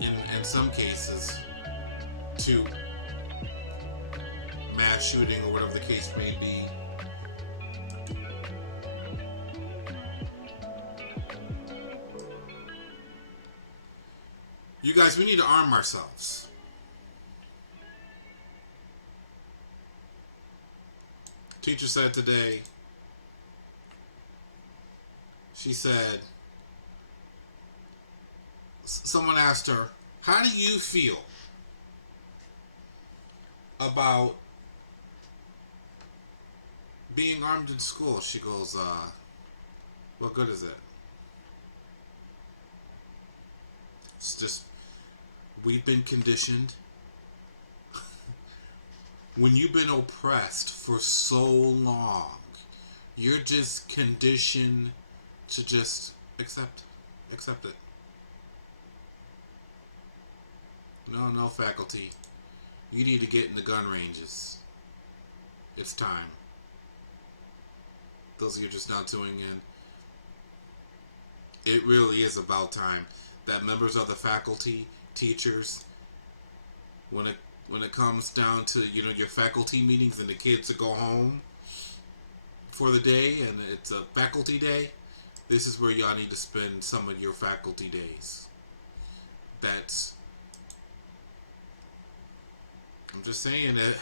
in some cases to mass shooting or whatever the case may be. You guys, we need to arm ourselves. Teacher said today, she said, someone asked her, how do you feel about being armed in school? She goes, what good is it? It's just, we've been conditioned. When you've been oppressed for so long, you're just conditioned to just accept it. No, faculty. You need to get in the gun ranges. It's time. Those of you just now tuning in, it really is about time that members of the faculty, teachers, when it comes down to, you know, your faculty meetings and the kids to go home for the day and it's a faculty day, this is where y'all need to spend some of your faculty days. I'm just saying that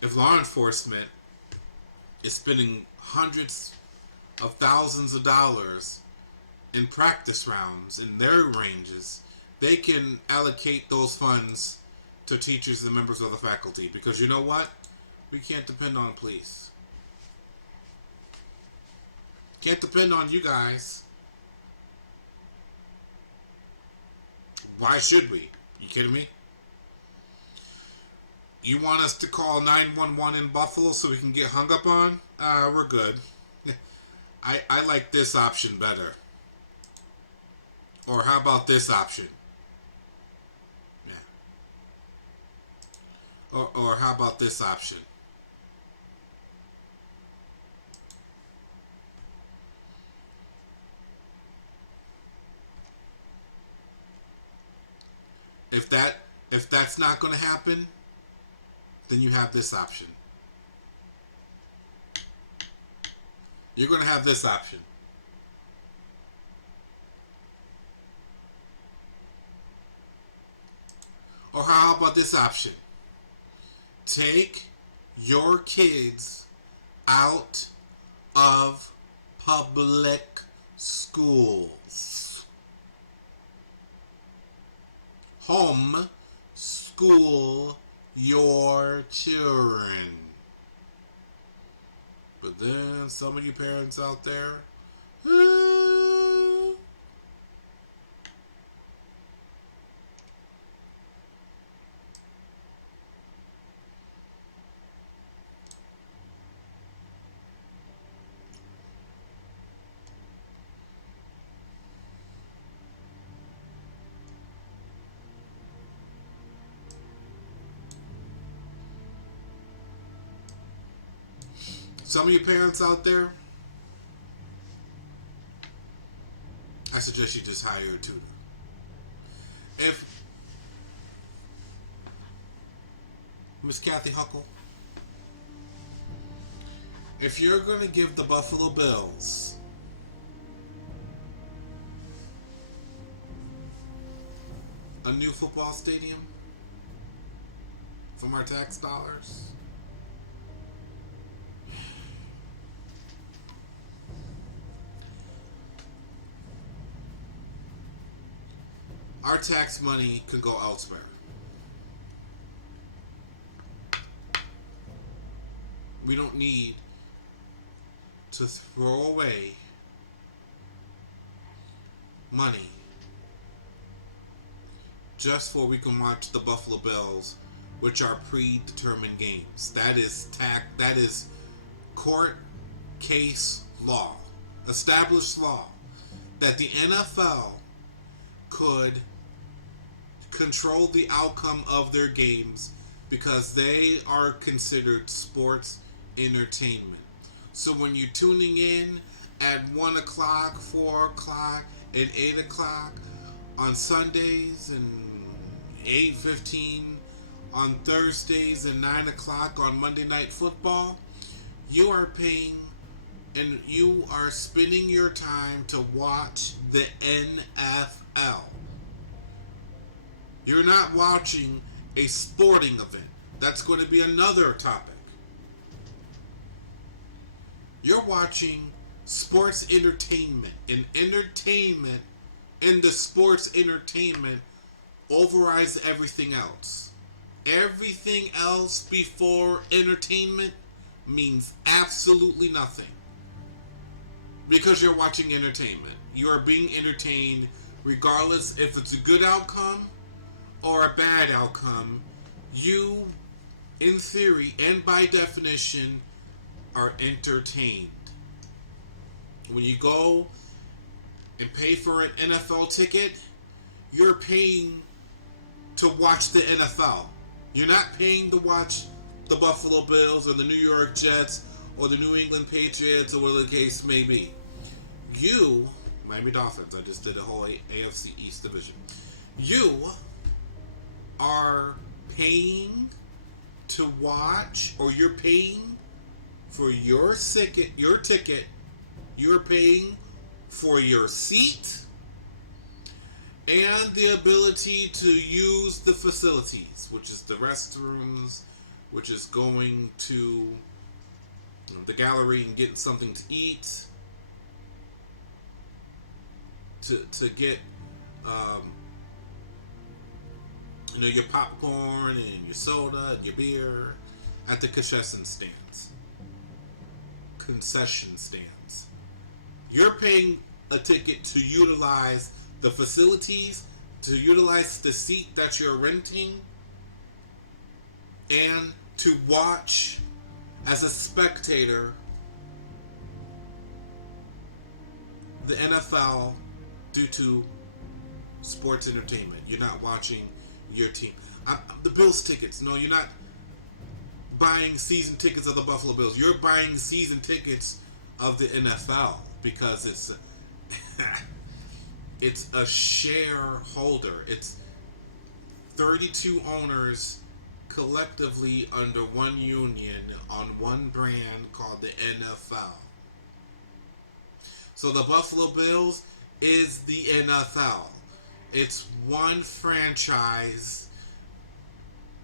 if law enforcement is spending hundreds of thousands of dollars in practice rounds in their ranges, they can allocate those funds to teachers and members of the faculty, because you know what? We can't depend on police. Can't depend on you guys. Why should we? You kidding me? You want us to call 911 in Buffalo so we can get hung up on? We're good. I like this option better. Or how about this option? Yeah. Or how about this option? If that's not going to happen, then you have this option. You're going to have this option. Or how about this option? Take your kids out of public schools. Home school your children. But then some of you parents out there, some of you parents out there, I suggest you just hire a tutor. If Miss Kathy Huckle, if you're going to give the Buffalo Bills a new football stadium from our tax dollars? Our tax money can go elsewhere. We don't need to throw away money just for we can watch the Buffalo Bills, which are predetermined games. That is court case law, established law, that the NFL could control the outcome of their games because they are considered sports entertainment. So when you're tuning in at 1 o'clock, 4 o'clock, and 8 o'clock on Sundays, and 8:15 on Thursdays, and 9 o'clock on Monday Night Football, you are paying and you are spending your time to watch the NFL. You're not watching a sporting event. That's going to be another topic. You're watching sports entertainment, and entertainment in the sports entertainment overrides everything else. Everything else before entertainment means absolutely nothing. Because you're watching entertainment. You are being entertained regardless if it's a good outcome or a bad outcome. You, in theory and by definition, are entertained. When you go and pay for an NFL ticket, you're paying to watch the NFL. You're not paying to watch the Buffalo Bills or the New York Jets or the New England Patriots or whatever the case may be. You, Miami Dolphins, I just did a whole AFC East division. You are paying to watch, or you're paying for your ticket. You're paying for your seat and the ability to use the facilities, which is the restrooms, which is going to the gallery and getting something to eat, to get your popcorn and your soda and your beer at the concession stands. You're paying a ticket to utilize the facilities, to utilize the seat that you're renting, and to watch as a spectator the NFL due to sports entertainment. You're not watching your team. The Bills tickets. No, you're not buying season tickets of the Buffalo Bills. You're buying season tickets of the NFL because it's a shareholder. It's 32 owners collectively under one union on one brand called the NFL. So the Buffalo Bills is the NFL. It's one franchise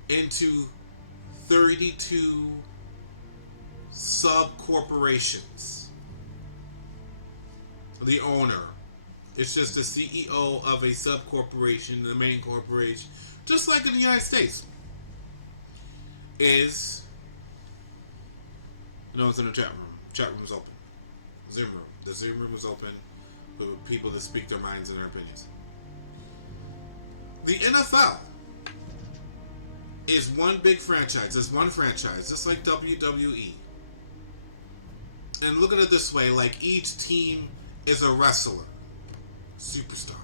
into 32 sub-corporations. The owner, it's just the CEO of a sub-corporation, the main corporation, just like in the United States, is, it's in the chat room. Chat room's open. Zoom room. The Zoom room is open for people to speak their minds and their opinions. The NFL is one big franchise. It's one franchise, just like WWE. And look at it this way, like each team is a wrestler, superstar.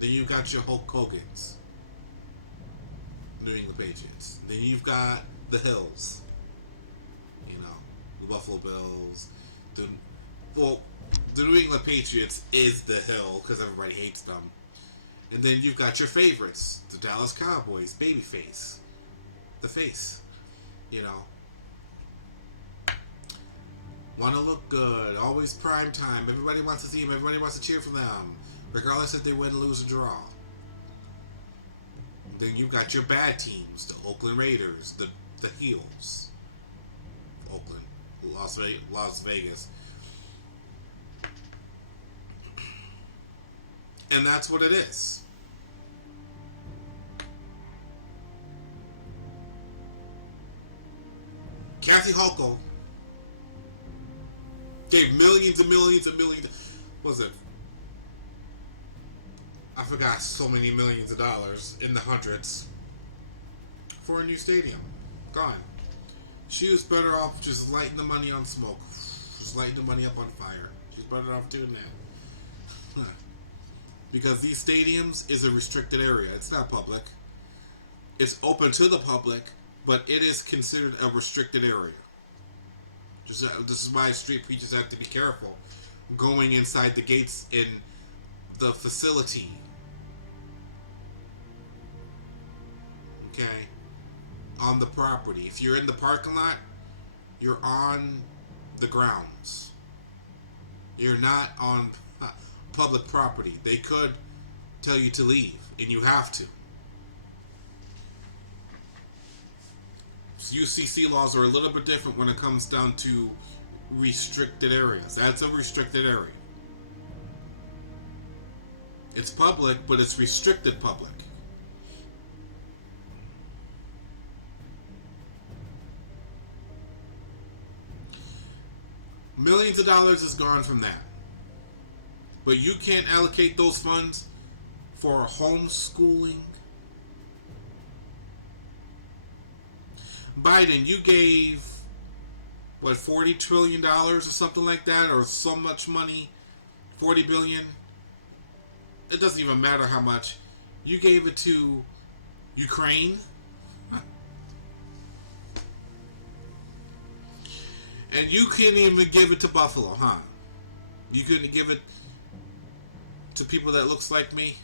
Then you got your Hulk Hogan's, New England Patriots. Then you've got the Hills, the Buffalo Bills. The New England Patriots is the Hill because everybody hates them. And then you've got your favorites, the Dallas Cowboys, babyface, the face, Want to look good, always prime time. Everybody wants to see them. Everybody wants to cheer for them, regardless if they win, lose, or draw. Then you got your bad teams, the Oakland Raiders, the Heels, Oakland, Las Vegas, and that's what it is. Kathy Hochul gave millions and millions and millions. Was it? I forgot, so many millions of dollars in the hundreds for a new stadium. Gone. She was better off just lighting the money on smoke. Just lighting the money up on fire. She's better off doing that. Because these stadiums is a restricted area. It's not public. It's open to the public, but it is considered a restricted area. This is why street preachers have to be careful going inside the gates in the facility. Okay? On the property. If you're in the parking lot, you're on the grounds. You're not on public property. They could tell you to leave, and you have to. UCC laws are a little bit different when it comes down to restricted areas. That's a restricted area. It's public, but it's restricted public. Millions of dollars is gone from that. But you can't allocate those funds for homeschooling. Biden, you gave, what, $40 trillion or something like that, or so much money, 40 billion. It doesn't even matter how much. You gave it to Ukraine. And you couldn't even give it to Buffalo, huh? You couldn't give it to people that looks like me?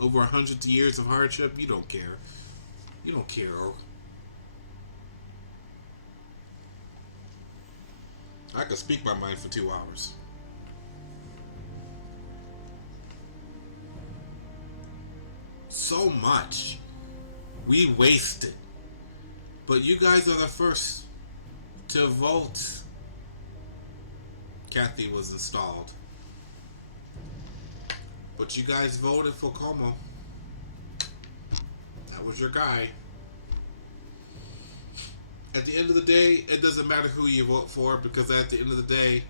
Over hundreds of years of hardship? You don't care. You don't care. I could speak my mind for 2 hours. So much we wasted. But you guys are the first to vote. Kathy was installed. But you guys voted for Cuomo. That was your guy. At the end of the day, it doesn't matter who you vote for, because at the end of the day,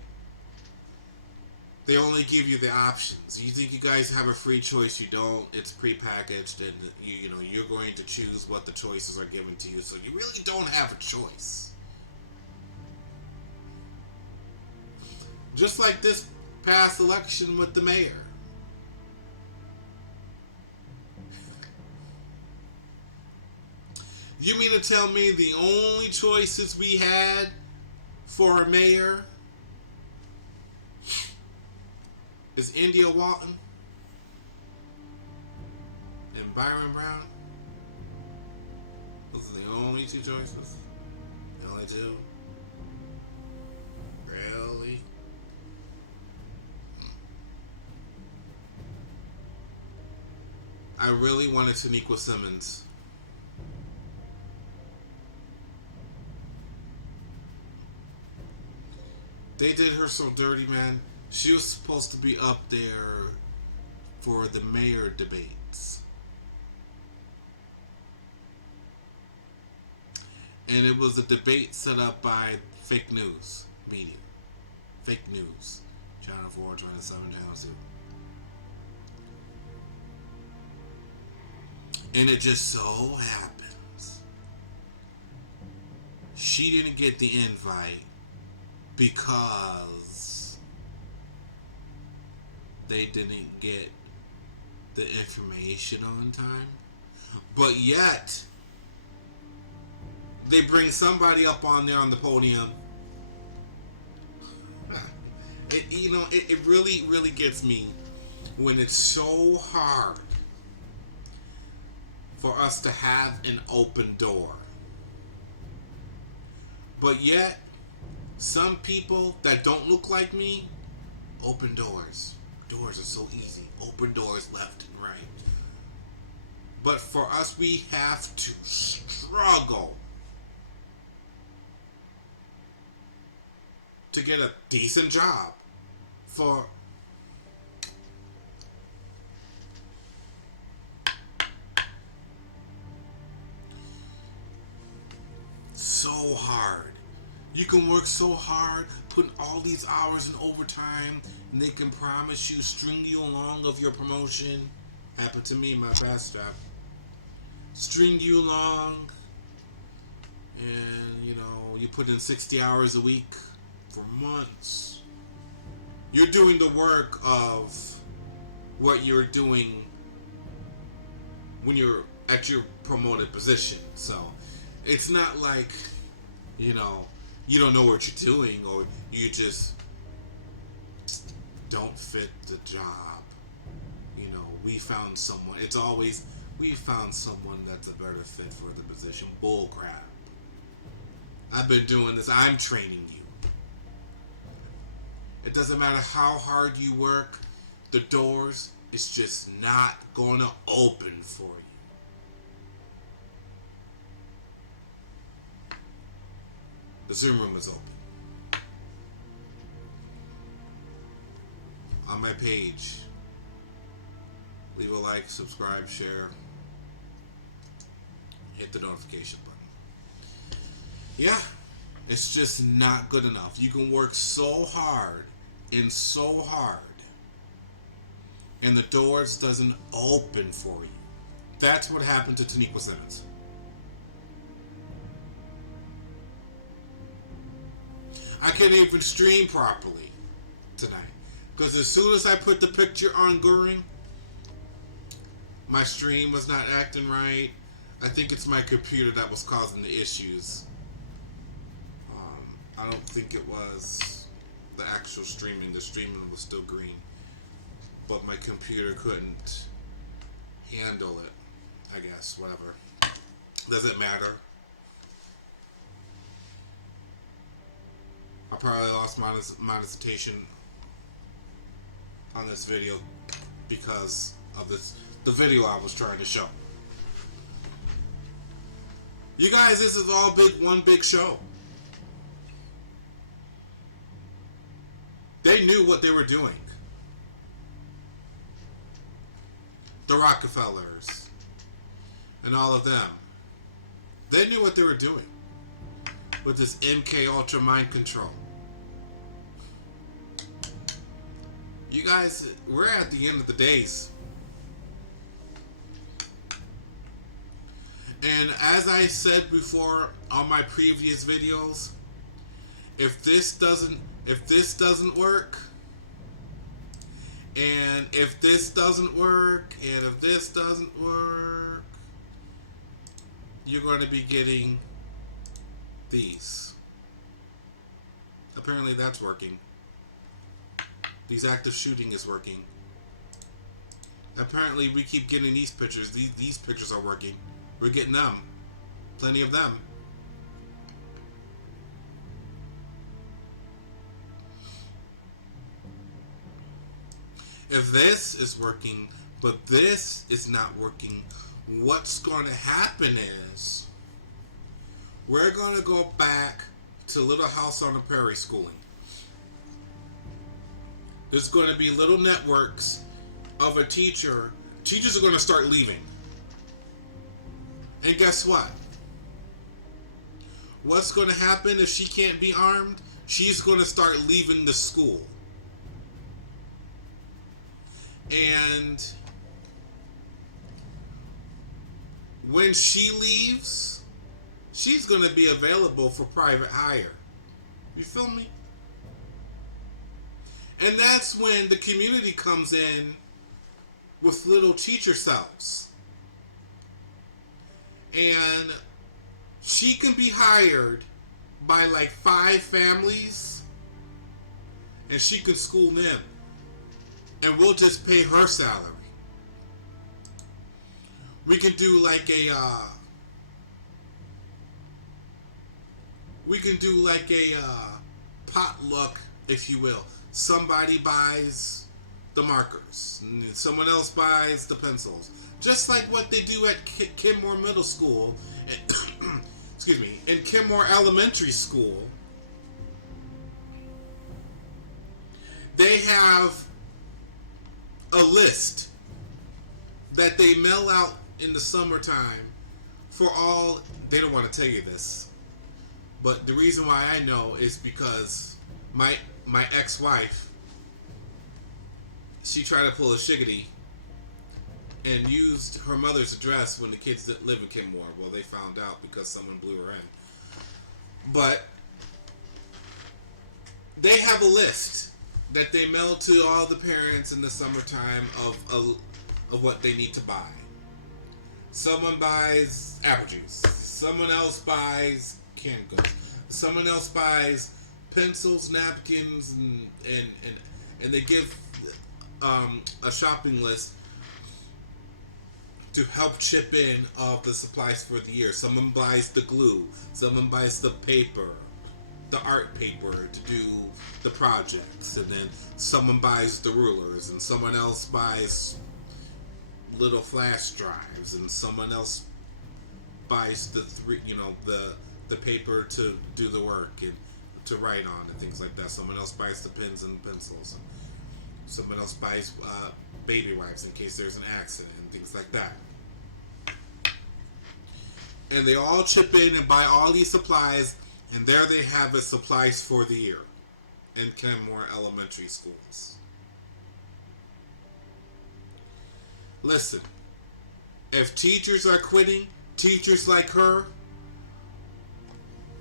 they only give you the options. You think you guys have a free choice, you don't. It's prepackaged, and you know you're going to choose what the choices are given to you, so you really don't have a choice. Just like this past election with the mayor. You mean to tell me the only choices we had for a mayor is India Walton and Byron Brown? Those are the only two choices? The only two? Really? I really wanted Taniqua Simmons. They did her so dirty, man. She was supposed to be up there for the mayor debates. And it was a debate set up by fake news media. Fake news. Channel 4, Channel 7, Channel 2. And it just so happens she didn't get the invite because they didn't get the information on time. But yet they bring somebody up on there on the podium. It really gets me when it's so hard for us to have an open door. But yet some people that don't look like me, open doors. Doors are so easy. Open doors left and right. But for us, we have to struggle to get a decent job for so hard. You can work so hard, putting all these hours in overtime, and they can promise you, string you along of your promotion. Happened to me in my past job. String you along, and you put in 60 hours a week for months. You're doing the work of what you're doing when you're at your promoted position. So it's not like, you don't know what you're doing, or you just don't fit the job. We found someone. It's always, we found someone that's a better fit for the position. Bull crap. I've been doing this. I'm training you. It doesn't matter how hard you work. The doors, it's just not going to open for you. The Zoom room is open. On my page, leave a like, subscribe, share, hit the notification button. Yeah, it's just not good enough. You can work so hard and so hard, and the doors doesn't open for you. That's what happened to Taniqua Simmons. I can't even stream properly tonight because as soon as I put the picture on Goering, my stream was not acting right. I think it's my computer that was causing the issues. I don't think it was the actual streaming. The streaming was still green, but my computer couldn't handle it. I guess, whatever. Doesn't matter. I probably lost monetization on this video because of the video I was trying to show. You guys, this is all one big show. They knew what they were doing. The Rockefellers and all of them. They knew what they were doing with this MK Ultra mind control. You guys, we're at the end of the days. And as I said before on my previous videos, if this doesn't work, and if this doesn't work, and if this doesn't work, you're going to be getting these. Apparently that's working. These active shooting is working. Apparently we keep getting these pictures. These pictures are working. We're getting them. Plenty of them. If this is working, but this is not working, what's going to happen is we're going to go back to Little House on the Prairie schooling. There's going to be little networks of a teacher. Teachers are going to start leaving. And guess what? What's going to happen if she can't be armed? She's going to start leaving the school. And when she leaves, she's going to be available for private hire. You feel me? And that's when the community comes in with little teacher cells. And she can be hired by like 5 families, and she can school them. And we'll just pay her salary. We can do like a potluck, if you will. Somebody buys the markers. And someone else buys the pencils. Just like what they do at Kenmore Middle School, and, excuse me, in Kenmore Elementary School. They have a list that they mail out in the summertime for all. They don't want to tell you this, but the reason why I know is because my ex-wife, she tried to pull a shiggity and used her mother's address when the kids that live in Kenmore. Well, they found out because someone blew her in. But they have a list that they mail to all the parents in the summertime of what they need to buy. Someone buys apple juice. Someone else buys canned goods. Someone else buys pencils, napkins, and they give a shopping list to help chip in of the supplies for the year. Someone buys the glue. Someone buys the paper, the art paper to do the projects, and then someone buys the rulers, and someone else buys little flash drives, and someone else buys the paper to do the work and to write on and things like that. Someone else buys the pens and pencils. Someone else buys baby wipes in case there's an accident and things like that. And they all chip in and buy all these supplies, and there they have it, supplies for the year in Kenmore Elementary Schools. Listen, if teachers are quitting, teachers like her,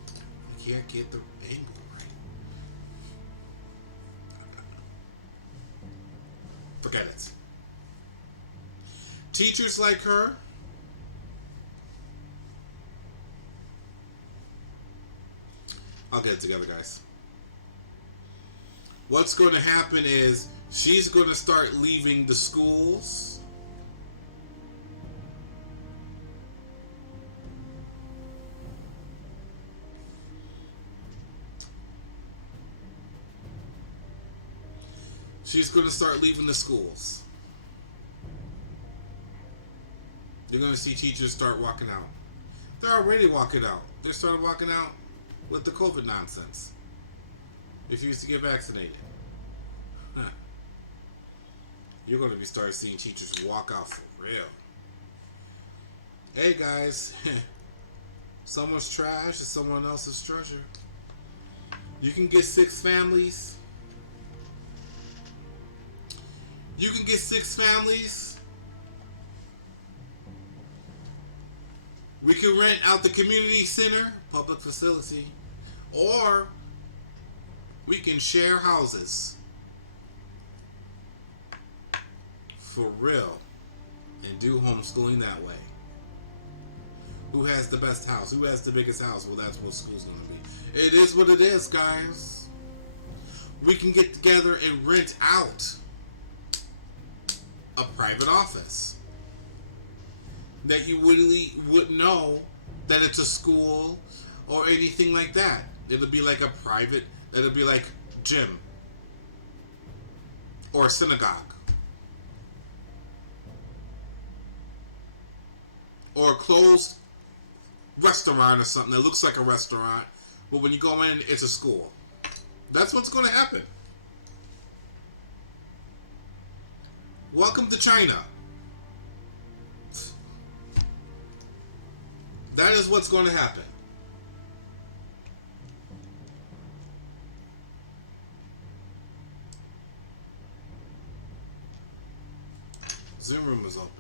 I can't get the angle right. Forget it. Teachers like her, I'll get it together, guys. What's going to happen is she's going to start leaving the schools. She's going to start leaving the schools. You're going to see teachers start walking out. They're already walking out. They started walking out with the COVID nonsense. Refuse to get vaccinated. Huh. You're going to be starting seeing teachers walk out for real. Hey guys, someone's trash is someone else's treasure. You can get 6 families. You can get 6 families. We can rent out the community center, public facility, or we can share houses. For real. And do homeschooling that way. Who has the best house? Who has the biggest house? Well, that's what school's going to be. It is what it is, guys. We can get together and rent out a private office that you really wouldn't know that it's a school or anything like that. It'll be like a private, it'll be like gym or a synagogue or a closed restaurant or something that looks like a restaurant, but when you go in, it's a school. That's what's going to happen. Welcome to China. That is what's going to happen. Zoom room is open.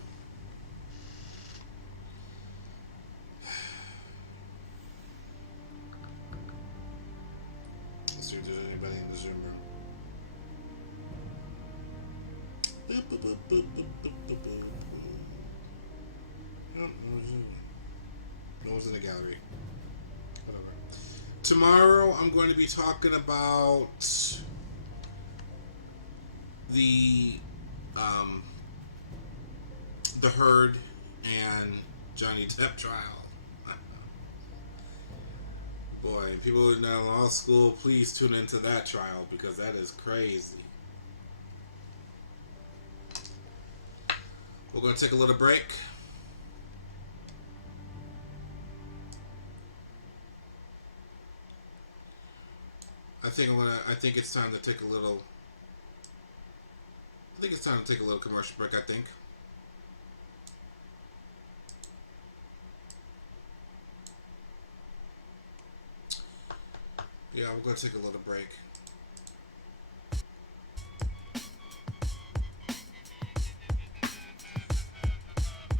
Let's see if there's anybody in the Zoom room. Boop, boop, boop, boop, boop, boop, boop, boop. Oh, no one's in the gallery. Whatever. Tomorrow I'm going to be talking about the Heard and Johnny Depp trial. Boy, people in law school, please tune into that trial because that is crazy. We're going to take a little break. I think it's time to take a little. I think it's time to take a little commercial break. I think. Yeah, we're gonna take a little break.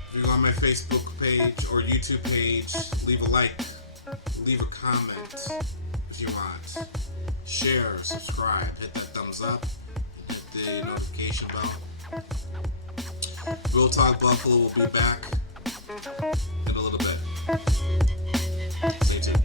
If you go on my Facebook page or YouTube page, leave a like, leave a comment if you want. Share, subscribe, hit that thumbs up, and hit the notification bell. Real Talk Buffalo will be back in a little bit. Stay tuned.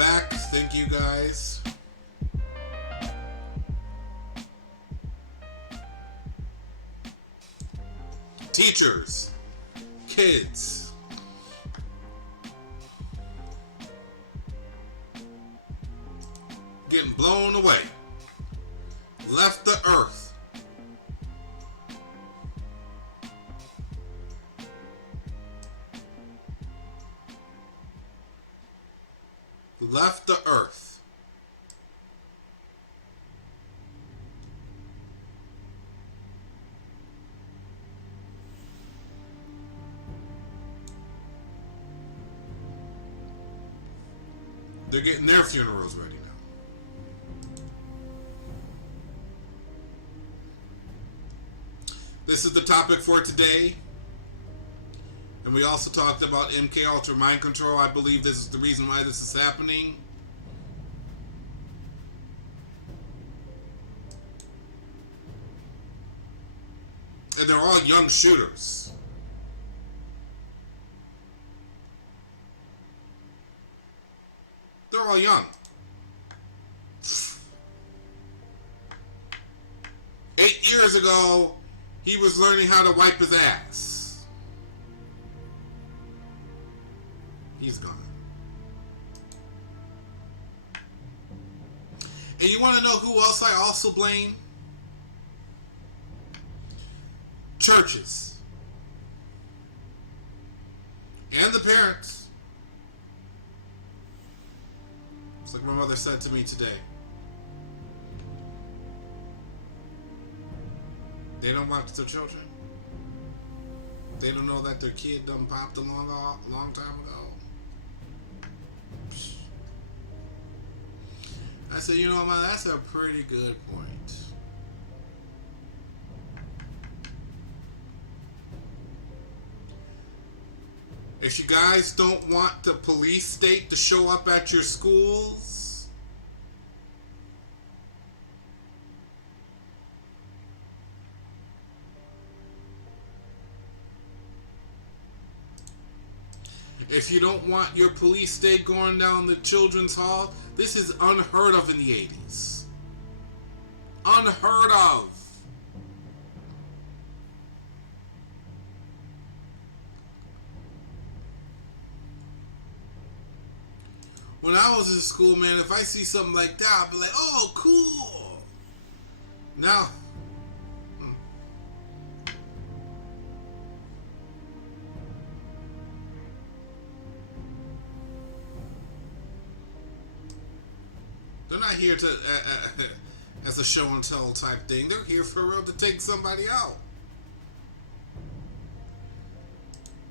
back. Thank you guys. Teachers, kids, getting blown away, left the earth. Left the earth. They're getting their funerals ready now. This is the topic for today. And we also talked about MK Ultra mind control. I believe this is the reason why this is happening. And they're all young shooters. They're all young. 8 years ago, he was learning how to wipe his ass. He's gone. And you want to know who else I also blame? Churches. And the parents. It's like my mother said to me today. They don't watch their children. They don't know that their kid done popped a long time ago. I said, you know, man, that's a pretty good point. If you guys don't want the police state to show up at your schools, if you don't want your police state going down the children's hall, this is unheard of in the 80s. Unheard of. When I was in school, man, if I see something like that, I'd be like, oh, cool. Now, they're not here to as a show and tell type thing. They're here for real to take somebody out.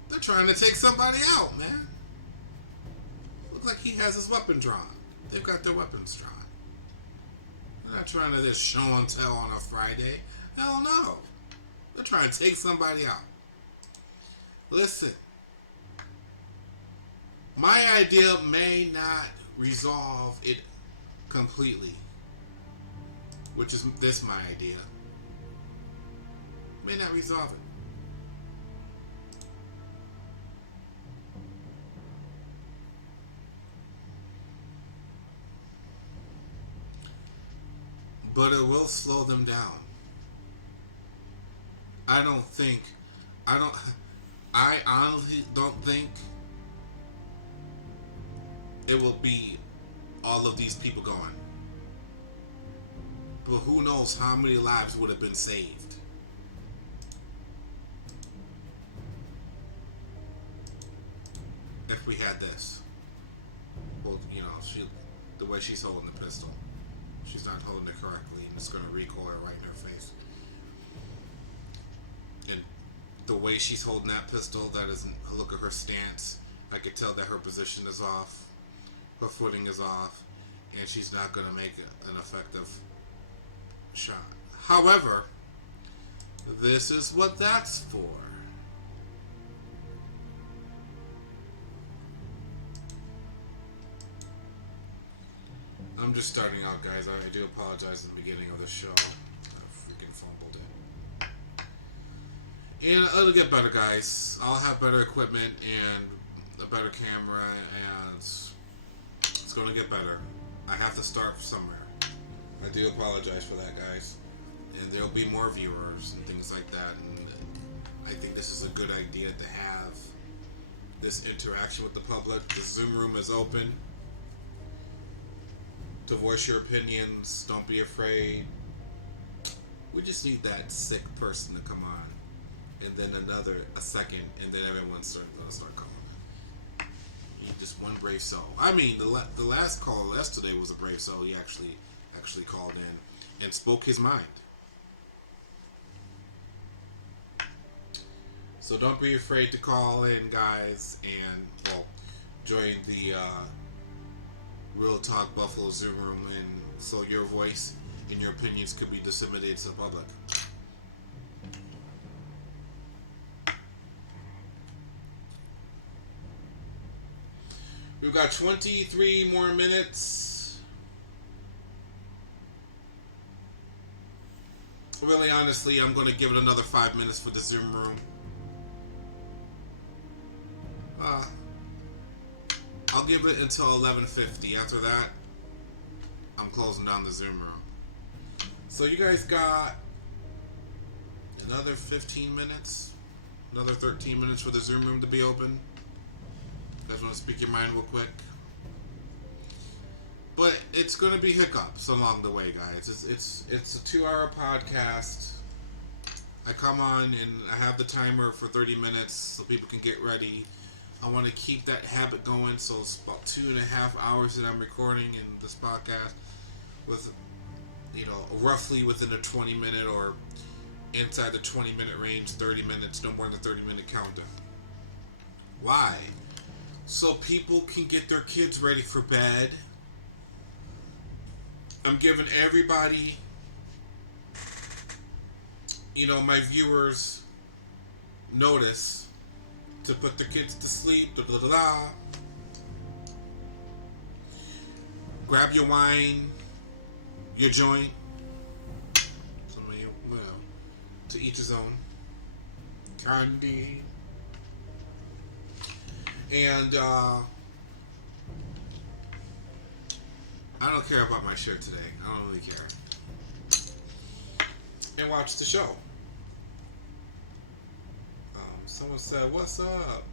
They're trying to take somebody out, man. Looks like he has his weapon drawn. They've got their weapons drawn. They're not trying to just show and tell on a Friday. Hell no. They're trying to take somebody out. Listen. My idea may not resolve it completely, which is this my idea. May not resolve it. But it will slow them down. I honestly don't think it will be all of these people gone. But who knows how many lives would have been saved. If we had this. Well, you know, the way she's holding the pistol. She's not holding it correctly, and it's going to recoil right in her face. And the way she's holding that pistol, that is, look at her stance. I could tell that her position is off, her footing is off, and she's not going to make an effective shot. However, this is what that's for. I'm just starting out, guys. I do apologize in the beginning of the show. I freaking fumbled it. And it'll get better, guys. I'll have better equipment and a better camera and It's gonna get better. I have to start somewhere. I do apologize for that, guys. And there'll be more viewers and things like that. And I think this is a good idea to have this interaction with the public. The Zoom room is open to voice your opinions. Don't be afraid. We just need that sick person to come on, and then a second, and then everyone's gonna start calling. Just one brave soul. I mean, the last call yesterday was a brave soul. He actually called in and spoke his mind. So don't be afraid to call in, guys, and join the Real Talk Buffalo Zoom room, and so your voice and your opinions could be disseminated to the public. We've got 23 more minutes. Really, honestly, I'm going to give it another 5 minutes for the Zoom room. I'll give it until 11:50. After that, I'm closing down the Zoom room. So you guys got another 15 minutes, another 13 minutes for the Zoom room to be open. You guys want to speak your mind real quick? But it's going to be hiccups along the way, guys. It's a 2-hour podcast. I come on and I have the timer for 30 minutes so people can get ready. I want to keep that habit going, so it's about 2.5 hours that I'm recording in this podcast with, roughly within a 20-minute or inside the 20-minute range, 30 minutes, no more than 30-minute countdown. Why? So people can get their kids ready for bed. I'm giving everybody, my viewers, notice to put their kids to sleep. Grab your wine, your joint. Some of you, to each his own. Candy. And I don't care about my shirt today. I don't really care. And watch the show. Someone said, "What's up?"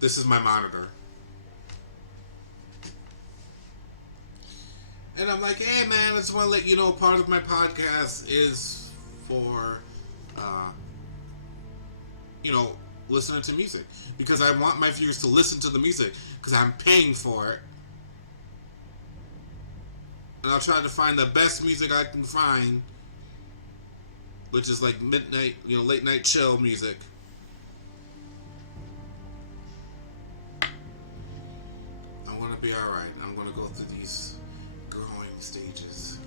This is my monitor. And I'm like, hey man, I just want to let you know part of my podcast is for, listening to music. Because I want my viewers to listen to the music. Because I'm paying for it. And I'll try to find the best music I can find. Which is like midnight, late night chill music. I'm going to be alright. I'm going to go through these growing stages.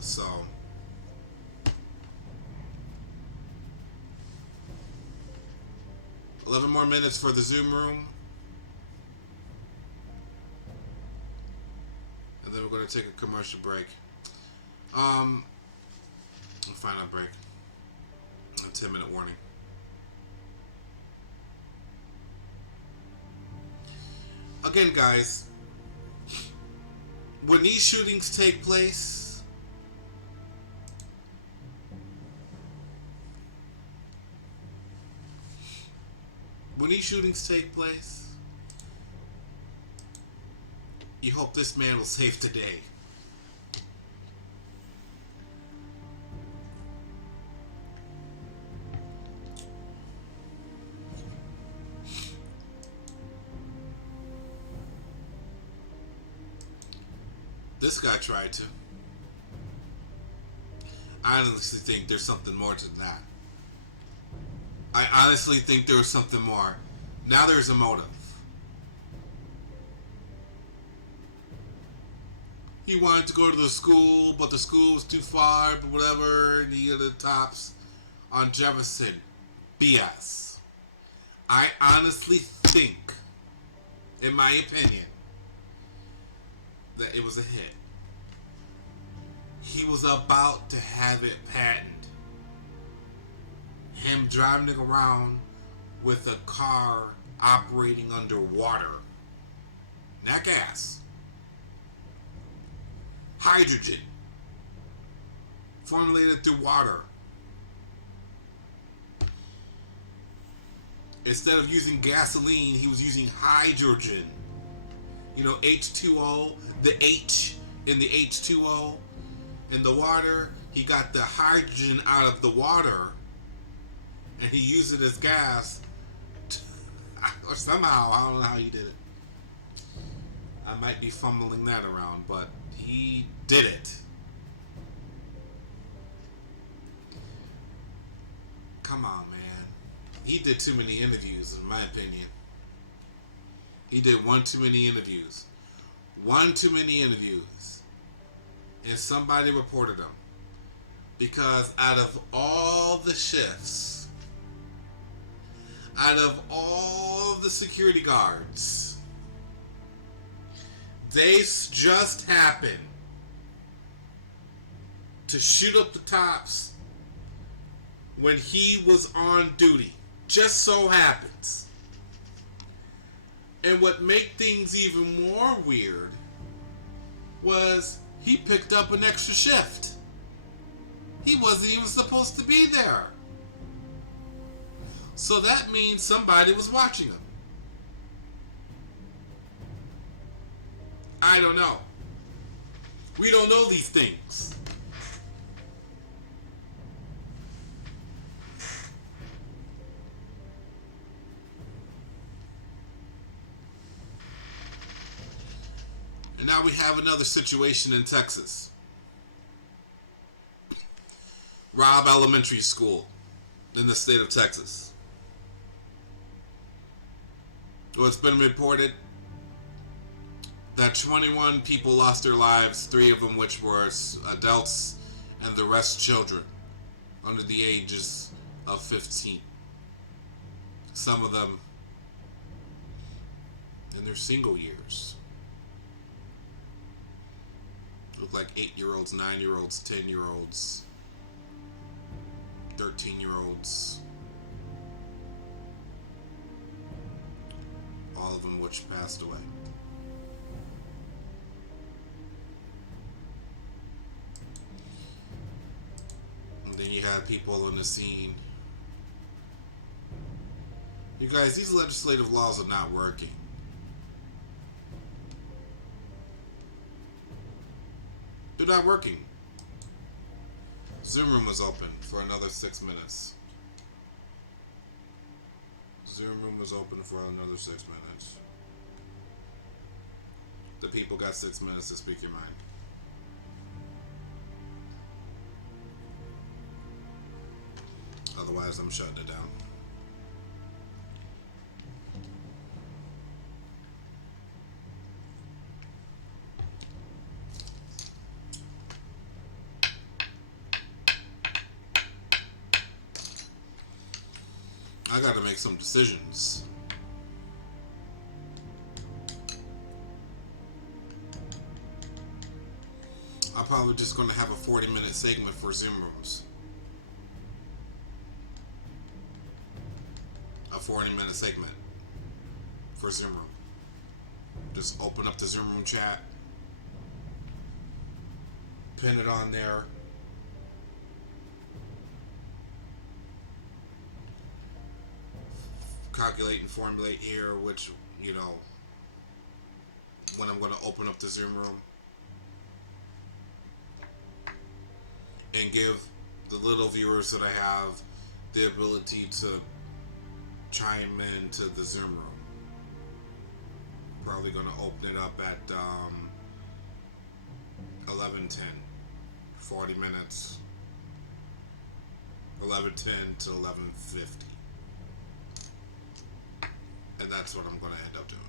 So 11 more minutes for the Zoom room. And then we're going to take a commercial break. A final break. A 10-minute warning. Again, guys, when these shootings take place, you hope this man will save today. This guy tried to. I honestly think there's something more to that. I honestly think there was something more. Now there's a motive. He wanted to go to the school, but the school was too far, but whatever, and he got the tops on Jefferson. BS. I honestly think, in my opinion, that it was a hit. He was about to have it patented. Him driving around with a car operating underwater. Not gas. Hydrogen. Formulated through water. Instead of using gasoline, he was using hydrogen. You know, H2O, the H in the H2O in the water, he got the hydrogen out of the water and he used it as gas or somehow, I don't know how he did it. I might be fumbling that around, but he did it. Come on, man. He did too many interviews, in my opinion. He did one too many interviews. One too many interviews. And somebody reported him. Because out of all the shifts, out of all the security guards, they just happened to shoot up the tops when he was on duty. Just so happens. And what made things even more weird was he picked up an extra shift. He wasn't even supposed to be there. So that means somebody was watching him. I don't know. We don't know these things. And now we have another situation in Texas. Robb Elementary School in the state of Texas. Well, it's been reported that 21 people lost their lives, 3 of them which were adults and the rest children under the ages of 15. Some of them in their single years. Look like 8-year-olds, 9-year-olds, 10-year-olds, 13-year-olds. All of them which passed away. And then you had people on the scene. You guys, these legislative laws are not working. They're not working. Zoom room was open for another 6 minutes. Zoom room was open for another 6 minutes. The people got 6 minutes to speak your mind. Otherwise, I'm shutting it down. I gotta make some decisions. I'm probably just gonna have a 40-minute segment for Zoom rooms. A 40-minute segment for Zoom room. Just open up the Zoom room chat, pin it on there. Calculate and formulate here which, you know, when I'm going to open up the Zoom room, and give the little viewers that I have the ability to chime into the Zoom room. Probably going to open it up at 11:10, 40 minutes, 11:10 to 11:50. And that's what I'm going to end up doing.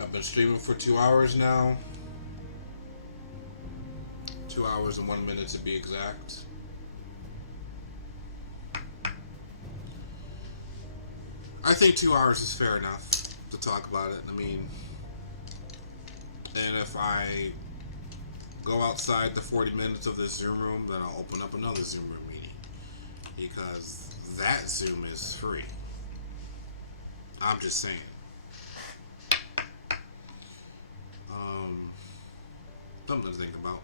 I've been streaming for 2 hours now. 2 hours and 1 minute to be exact. I think 2 hours is fair enough to talk about it. I mean, and if I go outside the 40 minutes of this Zoom room, then I'll open up another Zoom room meeting. Because that Zoom is free. I'm just saying. Something to think about.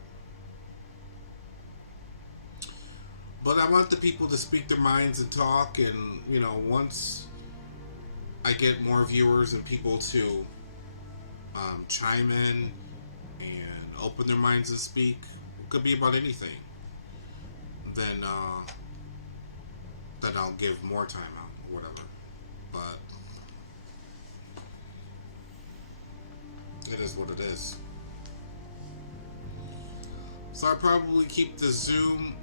But I want the people to speak their minds and talk, and, you know, once I get more viewers and people to chime in and open their minds and speak, it could be about anything, then I'll give more time out, or whatever. But it is what it is. So I probably keep the Zoom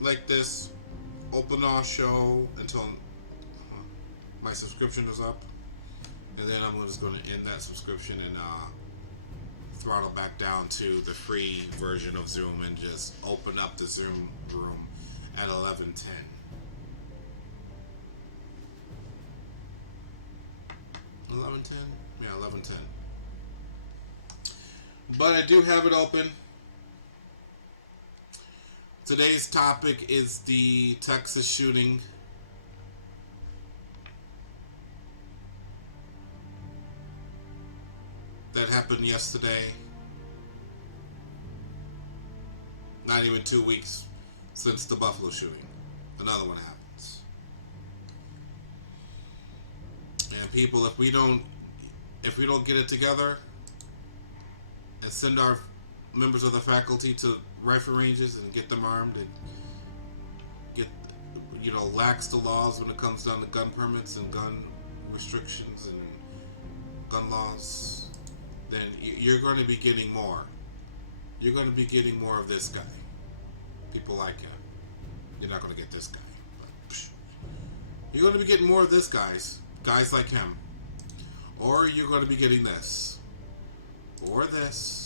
like this, open all show until my subscription is up, and then I'm just going to end that subscription and throttle back down to the free version of Zoom and just open up the Zoom room at 11:10. Yeah, 11:10. But I do have it open. Today's topic is the Texas shooting. That happened yesterday. Not even 2 weeks since the Buffalo shooting. Another one happens. And people, if we don't get it together and send our members of the faculty to rifle ranges and get them armed and get, you know, lax the laws when it comes down to gun permits and gun restrictions and gun laws, then you're going to be getting more. You're going to be getting more of this guy. People like him. You're not going to get this guy. But, you're going to be getting more of this guys like him. Or you're going to be getting this. Or this.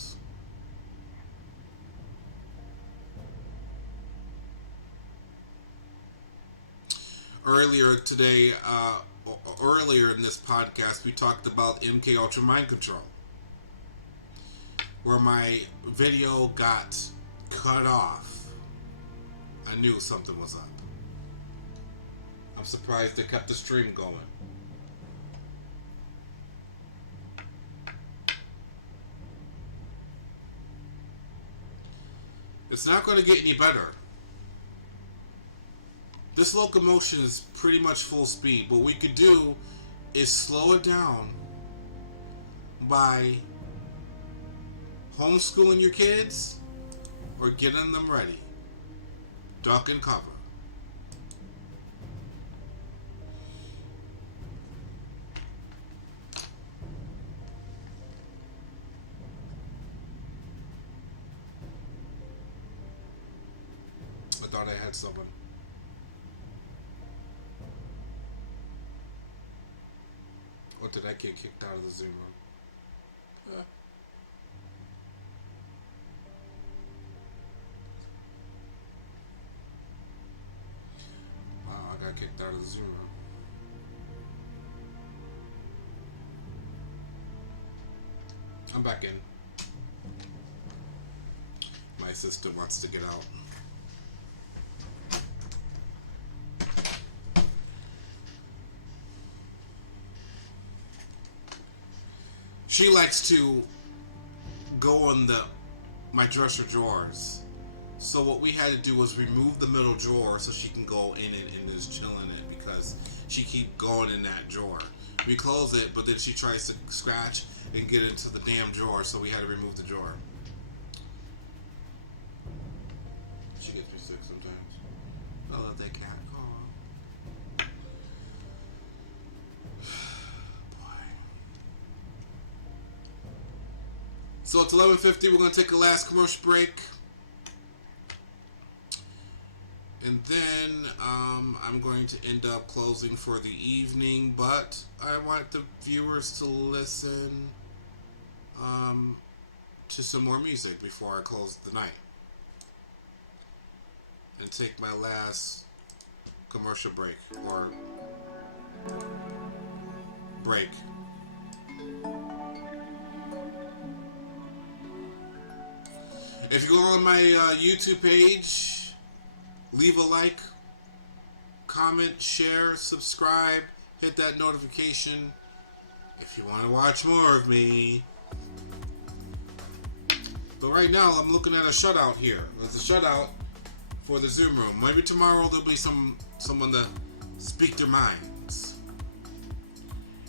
Earlier today, earlier in this podcast, we talked about MK Ultra Mind Control, where my video got cut off. I knew something was up. I'm surprised they kept the stream going. It's not going to get any better. This locomotion is pretty much full speed. What we could do is slow it down by homeschooling your kids or getting them ready. Duck and cover. I thought I had someone. Or did I get kicked out of the Zoom room? Wow, I got kicked out of the Zoom room. I'm back in. My sister wants to get out. She likes to go on my dresser drawers. So what we had to do was remove the middle drawer so she can go in it and just chill in it, because she keep going in that drawer. We close it, but then she tries to scratch and get into the damn drawer, so we had to remove the drawer. She gets me sick sometimes. I love that cat. Aw. Boy. So it's 11:50. We're gonna take a last commercial break. And then I'm going to end up closing for the evening, but I want the viewers to listen to some more music before I close the night. And take my last commercial break, or break. If you go on my YouTube page, leave a like, comment, share, subscribe, hit that notification if you want to watch more of me. But right now, I'm looking at a shutout here. There's a shutout for the Zoom room. Maybe tomorrow there'll be someone to speak their minds.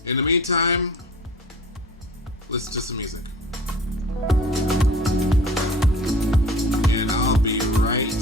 In the meantime, listen to some music. And I'll be right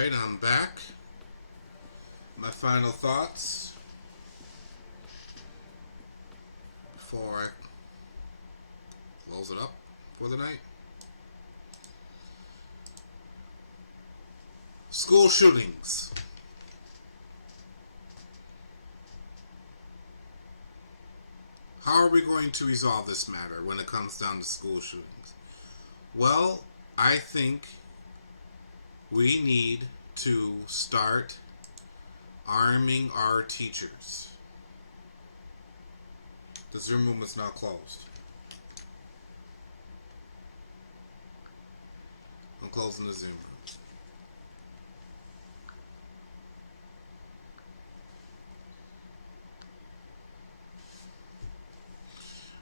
back. Alright, I'm back. My final thoughts before I close it up for the night. School shootings. How are we going to resolve this matter when it comes down to school shootings? Well, I think We need to start arming our teachers. The Zoom room is now closed. I'm closing the Zoom room.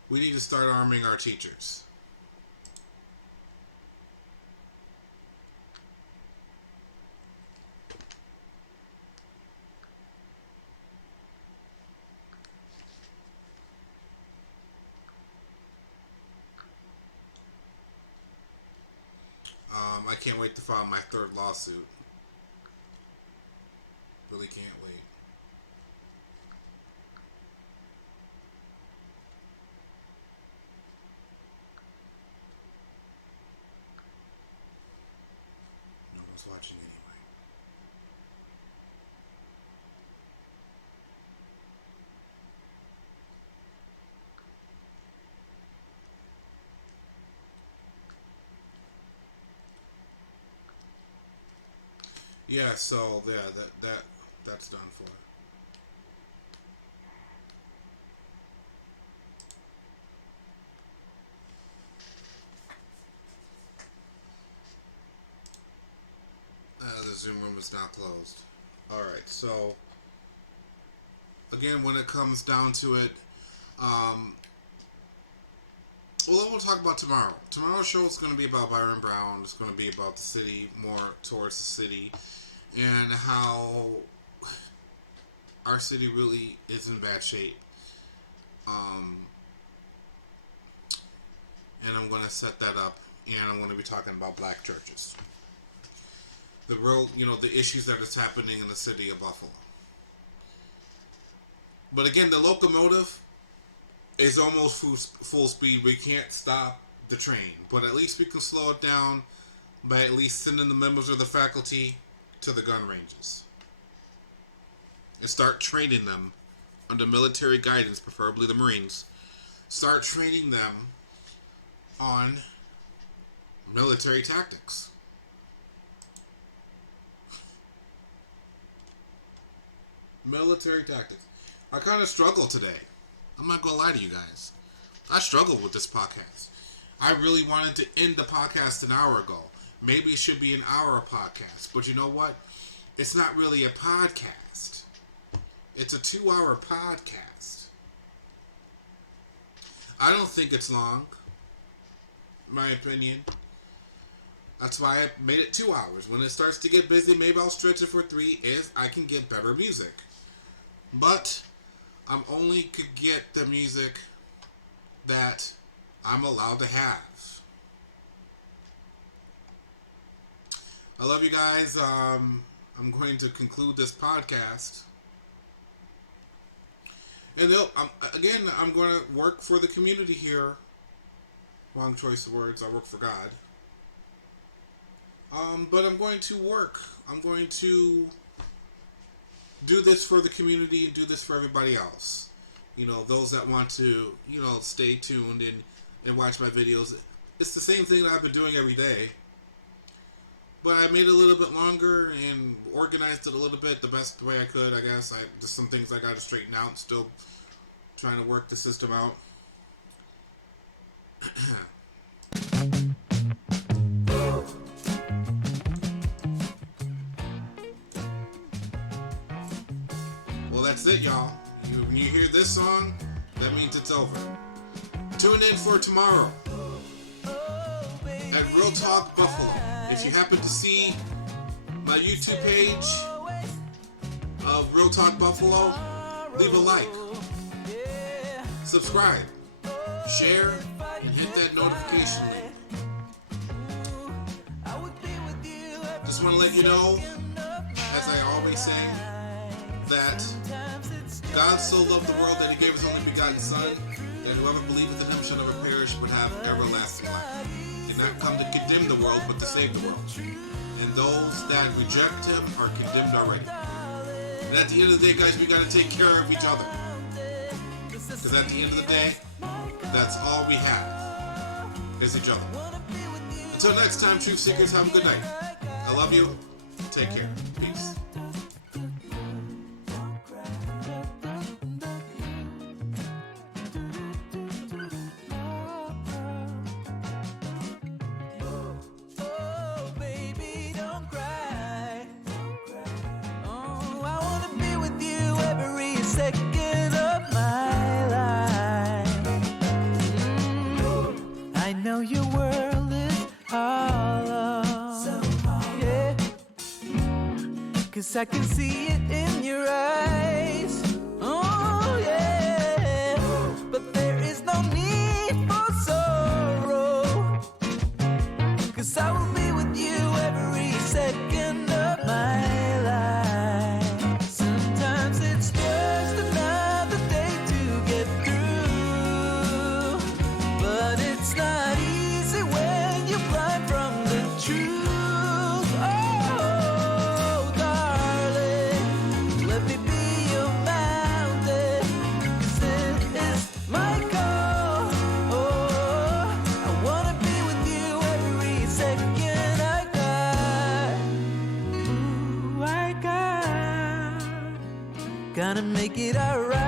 We need to start arming our teachers. I can't wait to file my third lawsuit. Really can't wait. No one's watching anyway. Yeah, so yeah, that's done for. The Zoom room is now closed. All right, so again, when it comes down to it, well, we'll talk about tomorrow. Tomorrow's show is going to be about Byron Brown. It's going to be about the city, more towards the city, and how our city really is in bad shape. And I'm going to set that up, and I'm going to be talking about black churches. The real, the issues that is happening in the city of Buffalo. But again, the locomotive is almost full speed. We can't stop the train, but at least we can slow it down by at least sending the members of the faculty to the gun ranges and start training them under military guidance, preferably the Marines. Start training them on military tactics. Military tactics. I kind of struggled today. I'm not going to lie to you guys. I struggled with this podcast. I really wanted to end the podcast an hour ago. Maybe it should be an hour podcast. But you know what? It's not really a podcast. It's a 2-hour podcast. I don't think it's long. In my opinion. That's why I made it 2 hours. When it starts to get busy, maybe I'll stretch it for 3 if I can get better music. But I'm only could get the music that I'm allowed to have. I love you guys. I'm going to conclude this podcast. And I'm going to work for the community here. Wrong choice of words. I work for God. But I'm going to work. I'm going to do this for the community and do this for everybody else. Those that want to, stay tuned and watch my videos. It's the same thing that I've been doing every day. But I made it a little bit longer and organized it a little bit the best way I could, I guess. Just some things I got to straighten out. Still trying to work the system out. Well, that's it, y'all. When you hear this song, that means it's over. Tune in for tomorrow at Real Talk Buffalo. If you happen to see my YouTube page of Real Talk Buffalo, leave a like, subscribe, share, and hit that notification link. Just want to let you know, as I always say, that God so loved the world that He gave His only begotten Son, that whoever believeth in Him shall never perish but have everlasting life. He did not come to condemn the world but to save the world. And those that reject Him are condemned already. And at the end of the day, guys, we got to take care of each other. Because at the end of the day, that's all we have is each other. Until next time, truth seekers, have a good night. I love you. Take care. Peace. Oh, baby, don't cry. Oh, I wanna be with you every second of my life. I know your world is hollow. Yeah. 'Cause I can see it in your eyes. Oh, yeah. But there is no need for sorrow. 'Cause I will be with you every second of my life. Sometimes it's just another day to get through. But it's not easy when you're blind from the truth. Oh, darling, let me be your mountain. 'Cause it is my goal. Oh, I wanna be with you every second I got. Ooh, I got. Gonna make it alright.